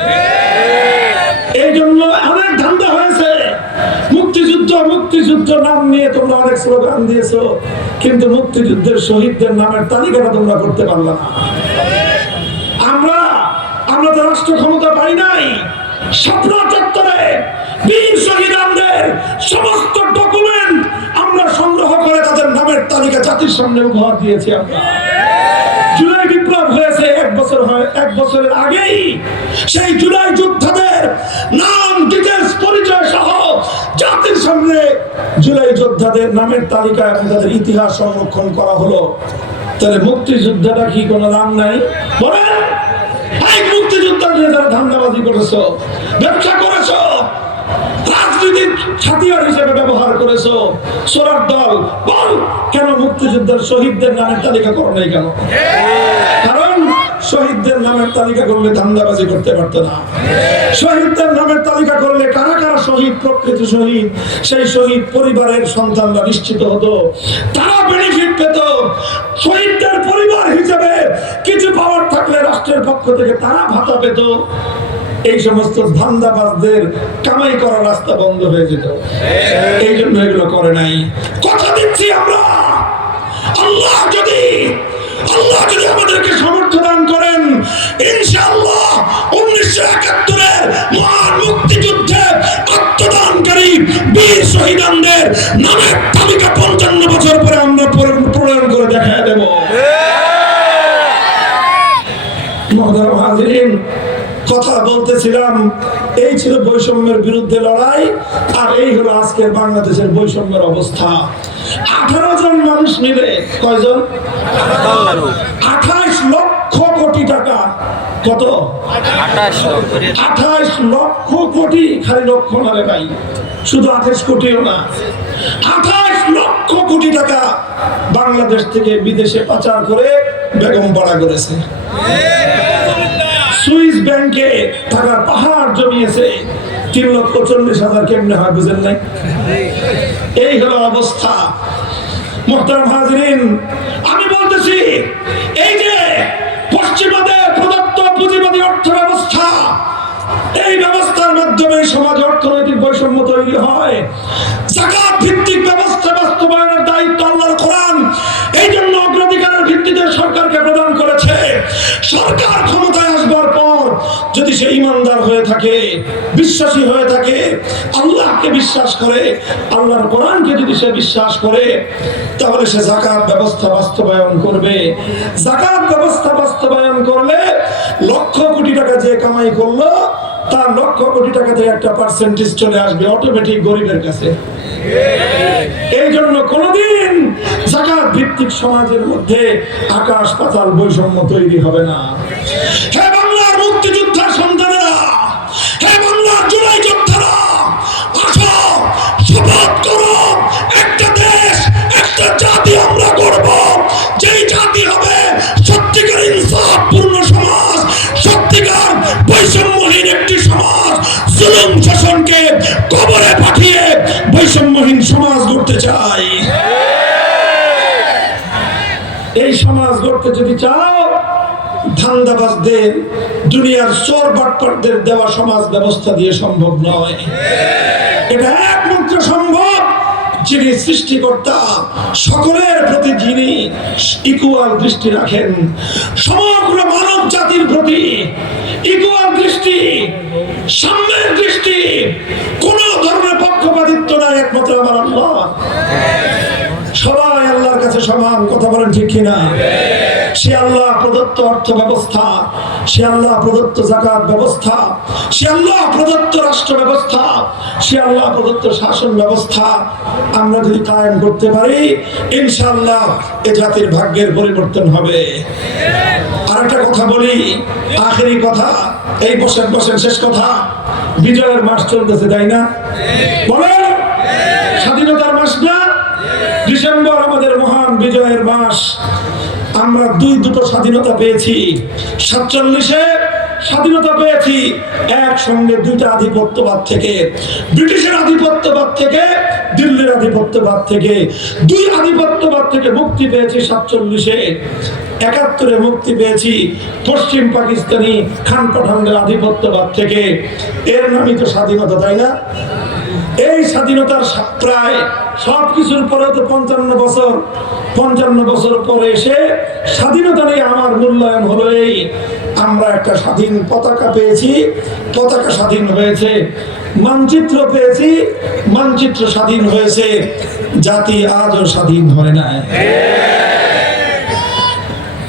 এই জন্য অনেক ধান্দা হয়েছে। মুক্তিযুদ্ধ নাম নিয়ে তোমরা অনেক স্লোগান দিয়েছো, কিন্তু মুক্তিযুদ্ধের শহীদদের নামের তালিকাটা তোমরা করতে পারলা না। আমরা তো রাষ্ট্র ক্ষমতা পাই নাই। শাপলা চত্বরে বীর শহীদদের সমস্ত ডকুমেন্ট আমরা সংগ্রহ করে তাদের নামের তালিকা জাতির সামনে উপহার দিয়েছি। আমরা জুলাই বিপ্লব হয়েছে 1 বছরের আগেই সেই জুলাই যোদ্ধাদের নাম, ডিটেইলস, পরিচয় সহ জাতির সামনে জুলাই যোদ্ধাদের নামের তালিকা এবং তাদের ইতিহাস সংরক্ষণ করা হলো। তাহলে মুক্তিযোদ্ধাটা কি কোনো নাম নাই? বলেন, এই মুক্তিযোদ্ধা নিয়ে যারা ধান্দাবাজি করেছো, ব্যবসা করেছো, হাতিয়ার হিসেবে ব্যবহার করেছো। চোরার দল, বল কেন মুক্তিযুদ্ধের শহীদদের নামের তালিকা করো নাই কেন? কারণ শহীদদের নামের তালিকা করলে ধান্দাবাজি করতে পারতো না। শহীদদের নামের তালিকা করলে কারা কারা শহীদ, প্রকৃত শহীদ, সেই শহীদ পরিবারের সন্তানরা নিশ্চিত হতো, তারা বেনিফিট পেত। শহীদদের পরিবার হিসেবে কিছু পাওয়ার থাকলে রাষ্ট্রের পক্ষ থেকে তারা ভাতা পেত। এই সমস্ত ধান্দাবাজদের কামাই করার রাস্তা বন্ধ হয়ে যেত। এই জন্য এগুলো করে নাই। কথা দিচ্ছি আমরা, আল্লাহ যদি আমাদেরকে সামর্থ্য দান করেন, ইনশাআল্লাহ 1971-এর মহান মুক্তিযুদ্ধে আত্মদানকারী বীর শহীদদের নামের তালিকা 55 বছর পরে আমরা প্রণয়ন করে দেখায় দেব। মুহতারাম হাজিরিন, কথা বলতেছিলাম, এই ছিল বৈষম্যের বিরুদ্ধে লড়াই, আর এই হলো আজকের বাংলাদেশের বৈষম্যের অবস্থা। 18 জন মানুষ মিলে, কয়জন? 28 লক্ষ কোটি টাকা। কত? 28 লক্ষ কোটি। খালি লক্ষ না রে ভাই, শুধু 28 কোটিও না, 28 লক্ষ কোটি টাকা বাংলাদেশ থেকে বিদেশে পাচার করে বেগম পাড়া করেছে। সুইস ব্যাংকে টাকার পাহাড় জমিয়েছে। 3,40,000 কেমনে হয় বুঝেন নাই? এই হলো অবস্থা। মুহতারাম হাজিরিন, আমি বলতেছি, এই যে পশ্চিমাদের প্রদত্ত পুঁজিবাদী অর্থ ব্যবস্থা, এই ব্যবস্থার মাধ্যমে সমাজে অর্থনৈতিক বৈষম্য তৈরি হয়। যাকাত ভিত্তিক ব্যবস্থা বাস্তবায়নের দায়িত্ব আল্লাহর কোরআন এই জন্য অগ্রাধিকারের ভিত্তিতে সরকারকে প্রদান করেছে। সরকার ক্ষমতায় আসবার পর যদি সে ইমানদার হয়ে থাকে, বিশ্বাসী হয়ে থাকে, আল্লাহকে বিশ্বাস করে, আল্লাহর কোরআনকে যদি সে বিশ্বাস করে, তাহলে সে যাকাত ব্যবস্থা বাস্তবায়ন করবে। যাকাত ব্যবস্থা বাস্তবায়ন করলে লক্ষ কোটি টাকা যে কামাই করলো, তার লক্ষ কোটি টাকা থেকে একটা পার্সেন্টেজ চলে আসবে অটোমেটিক গরিবের কাছে। এই জন্য কোনদিন যাকাত ভিত্তিক সমাজের মধ্যে আকাশ পাতাল বৈষম্য তৈরি হবে না। হে বাংলার মুক্তিযোদ্ধার সন্তানেরা, হে বাংলার জুলাই যোদ্ধারা, আসো শপথ করো, একটা দেশ, একটা জাতি আমরা গড়ব, যেই জাতি হবে সত্যিকার ইনসাফপূর্ণ সমাজ, সত্যিকার বৈষম্যহীন একটি সমাজ। জুলুম শাসনকে কবরে পাঠিয়ে বৈষম্যহীন সমাজ গড়তে চাই। এই সমাজ গড়তে যদি চাও, ধান্দাবাজদের, দুনিয়ার চোর বাটপারদের দেওয়া সমাজ ব্যবস্থা দিয়ে সম্ভব নয়। এটা একমাত্র সম্ভব যিনি সৃষ্টিকর্তা, সকলের প্রতি যিনি ইকুয়াল দৃষ্টি রাখেন, সমগ্র মানব জাতির প্রতি ইকুয়াল দৃষ্টি, সাম্যের দৃষ্টি, কোন ধরনের পক্ষপাতিত্ব নাই, একমাত্র আমার আল্লাহ। সবাই আল্লাহর কাছে সমান, কথা বলেন ঠিক কিনা? সে আল্লাহ প্রদত্ত অর্থ ব্যবস্থা, সে আল্লাহ প্রদত্ত যাকাত ব্যবস্থা, সে আল্লাহ প্রদত্ত রাষ্ট্র ব্যবস্থা, সে আল্লাহ প্রদত্ত শাসন ব্যবস্থা আমরা যদি কায়েম করতে পারি, ইনশাআল্লাহ এ জাতির ভাগ্যের পরিবর্তন হবে। আর একটা কথা বলি, আখেরি কথা, এই বসেন শেষ কথা। বিজয়ের মাস চলতেছে, তাই না? বলেন, স্বাধীনতার মাস না? ডিসেম্বর আমাদের মহান বিজয়ের মাস। আমরা দুটো স্বাধীনতা পেয়েছি। 47-এ স্বাধীনতা পেয়েছি একসঙ্গে দুইটা আধিপত্যবাদ থেকে, ব্রিটিশের আধিপত্যবাদ থেকে, দিল্লির আধিপত্যবাদ থেকে। দুই আধিপত্যবাদ থেকে মুক্তি পেয়েছি 47-এ। 71-এ মুক্তি পেয়েছি পশ্চিম পাকিস্তানি খান পাঠানদের আধিপত্যবাদ থেকে। এর নামই তো স্বাধীনতা, তাই না? এই স্বাধীনতার প্রায় সবকিছুর পরে তো 55 বছর পরে এসে স্বাধীনতা নিয়ে আমার মূল্যায়ন হলো এই, আমরা একটা স্বাধীন পতাকা পেয়েছি, পতাকা স্বাধীন হয়েছে, মানচিত্র পেয়েছি, মানচিত্র স্বাধীন হয়েছে, জাতি আজও স্বাধীন হয় না।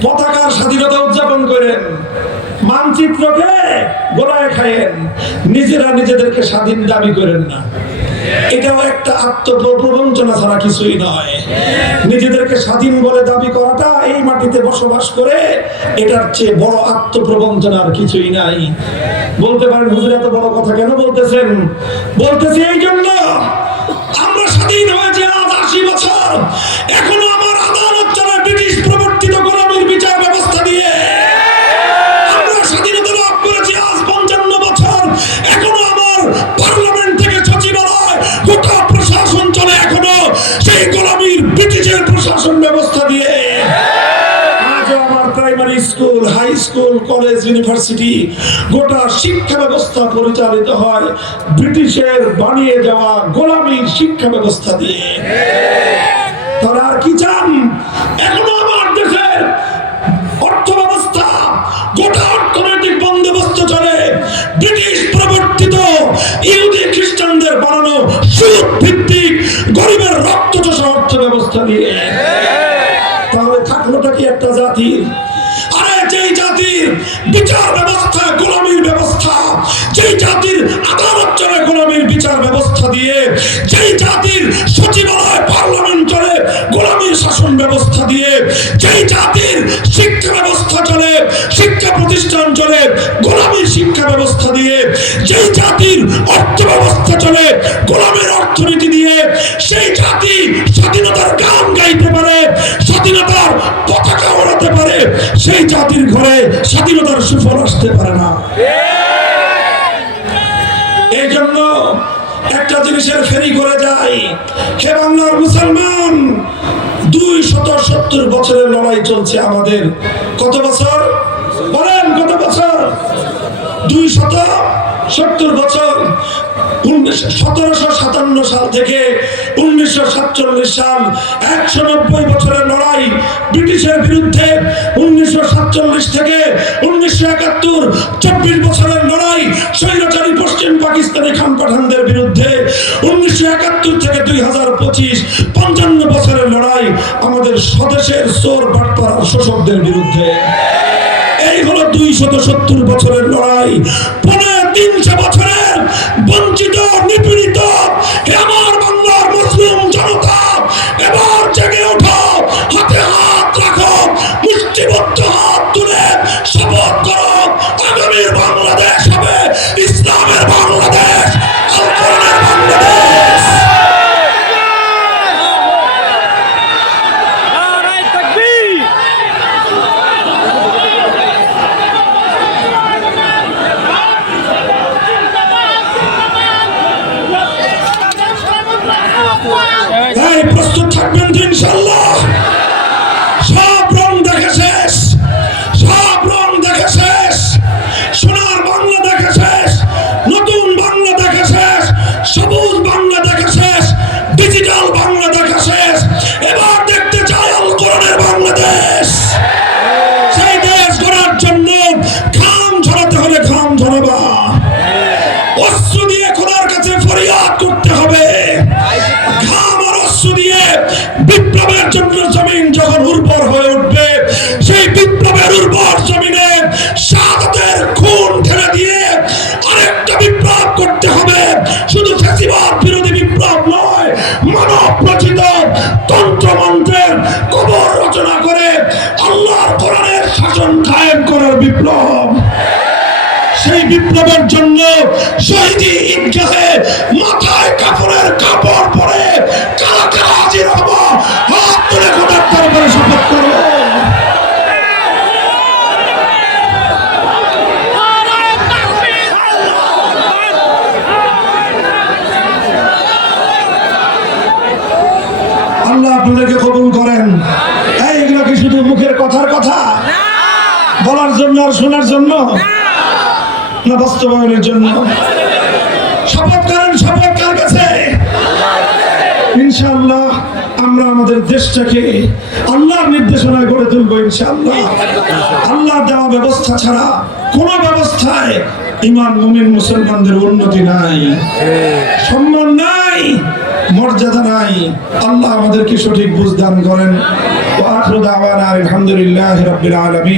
পতাকার স্বাধীনতা উদযাপন করেন, মানচিত্রকে গোলায় খায়েন, নিজেরা নিজেদেরকে স্বাধীন দাবি করেন না। এটাও একটা আত্মপ্রবঞ্চনা ছাড়া কিছুই নয়। নিজেদেরকে স্বাধীন বলে দাবি করাটা, এই মাটিতে বসবাস করে, এটার চেয়ে বড় আত্মপ্রবঞ্চনার কিছুই নাই। বলতে পারেন হুজুর এত বড় কথা কেন বলতেছেন? বলতেছি এই জন্য, আমরা স্বাধীন হয়েছে আজ 80 বছর, এখনো আমার আদালত চলে ব্রিটিশ প্রবর্তিত গোলামীর বিচার ব্যবস্থা দিয়ে। আমরা স্বাধীনতা লাভ করেছি আজ 55 বছর, এখনো আমার পার্লামেন্ট থেকে সচিবালয় গোটা প্রশাসন চলে এখনো সেই গোলামীর ব্রিটিশের প্রশাসন ব্যবস্থা দিয়ে। আজও আমার primary school, high school, college, university, গোটা শিক্ষা ব্যবস্থা পরিচালিত হয় ব্রিটিশের বানিয়ে যাওয়া গোলামীর শিক্ষা ব্যবস্থা দিয়ে। তারা আর কি চান? এখনো আমার দেশের অর্থ ব্যবস্থা, গোটা অর্থনৈতিক বন্দোবস্ত চলে ব্রিটিশ প্রবর্তিত ইহুদি খ্রিস্টানদের বানানো সুদ ভিত্তিক গরিবের রক্ত চোষা অর্থ ব্যবস্থা দিয়ে। তাহলে থাকলোটা কি একটা জাতির? আরে যেই জাতির বিচার ব্যবস্থা গোলামীর ব্যবস্থা, যেই জাতির আদালত চলে গোলামীর বিচার ব্যবস্থা দিয়ে, যেই জাতির সচিবালয় পার্লামেন্ট চলে গোলামীর শাসন ব্যবস্থা দিয়ে, যেই জাতির শিক্ষা ব্যবস্থা চলে, শিক্ষা প্রতিষ্ঠান চলে গোলামীর শিক্ষা ব্যবস্থা দিয়ে, যেই জাতির অর্থ ব্যবস্থা চলে গোলামীর অর্থনীতি দিয়ে, সেই জাতি স্বাধীনতার গান গাইতে পারে, স্বাধীনতার পতাকা ওড়াতে পারে, সেই জাতির ঘরে স্বাধীনতার সুফল আসতে পারে না। এই জন্য একটা জিনিসের ফেরি করে যায়, হে বাংলার মুসলমান, 270 বছরের লড়াই চলছে আমাদের। কত বছর বলেন? কত বছর? 270 বছর। 1757 সাল থেকে 1947 সাল, 190 বছরের লড়াই ব্রিটিশের বিরুদ্ধে। 1947 থেকে 1971, 24 বছরের লড়াই স্বৈরাচারী পশ্চিম পাকিস্তানি খান পাঠানদের বিরুদ্ধে। 1971 থেকে 2025, 55 বছরের লড়াই আমাদের স্বদেশের চোর বাটপাড়ার শোষকদের বিরুদ্ধে। এই হলো 270 বছরের লড়াই। 300 বছরের বঞ্চিত, নিপীড়িত আমার বাংলার মুসলিম জনতা, এবার জেগে ওঠো, হাতে হাত রাখো, মুষ্টিবদ্ধ হাত তুলে শপথ করো, আগামীর বাংলাদেশ হবে ইসলামের বাংলাদেশ, আল কোরআনের বাংলাদেশ। প্রস্তুত থাকবেন তো ইনশাআল্লাহ? সব রং দেখে শেষ, সব রং দেখে শেষ, সোনার বাংলা দেখে শেষ, নতুন বাংলা দেখে শেষ, সবুজ বাংলা দেখে শেষ, ডিজিটাল বাংলা দেখে শেষ। এবার দেখতে চাই আল কোরআনের বাংলাদেশ। সেই দেশ গড়ার জন্য ঘাম ঝরাতে হলে ঘাম ঝরাবা, অশ্রু দিয়ে খোদার কাছে ফরিয়াদ করতে হবে। ঘাম আর অশ্রু দিয়ে বিপ্লবের জন্য জমিন যখন উর্বর হয়ে উঠবে, সেই বিপ্লবের উর্বর জমিনে শাহাদাতের খুন ঢেলে দিয়ে আরেকটা বিপ্লব করতে হবে। শুধু ফ্যাসিবাদ বিরোধী বিপ্লব নয়, মানব রচিত তন্ত্রমন্ত্রের কবর রচনা করে আল্লাহর কোরআনের শাসন কায়েম করার বিপ্লব। সেই বিপ্লবের জন্য শহীদি ঈদগাহে মাথায় কাপড়ের কাপড় পরে কারা কারা হাজির হব? হাত তুলে খোদার দরবারে শপথ করো। আল্লাহ আপনাদেরকে কবুল করেন। এইগুলো কি শুধু মুখের কথার কথা বলার জন্য আর শোনার জন্য না, বাস্তবায়নের জন্য? শপথ করেন, শপথ কার কাছে? ইনশাআল্লাহ আমরা আমাদের দেশটাকে আল্লাহর নির্দেশনায় গড়ে তুলবো ইনশাআল্লাহ। আল্লাহর দেওয়া ব্যবস্থা ছাড়া কোন ব্যবস্থায় ঈমান মুমিন মুসলমানদের উন্নতি নাই, সম্মান নাই, মর্যাদা নাই। আল্লাহ আমাদেরকে সঠিক বুঝ দান করেন। ওয়া আখিরু দাওয়ানা আলহামদুলিল্লাহি রাব্বিল আলামিন।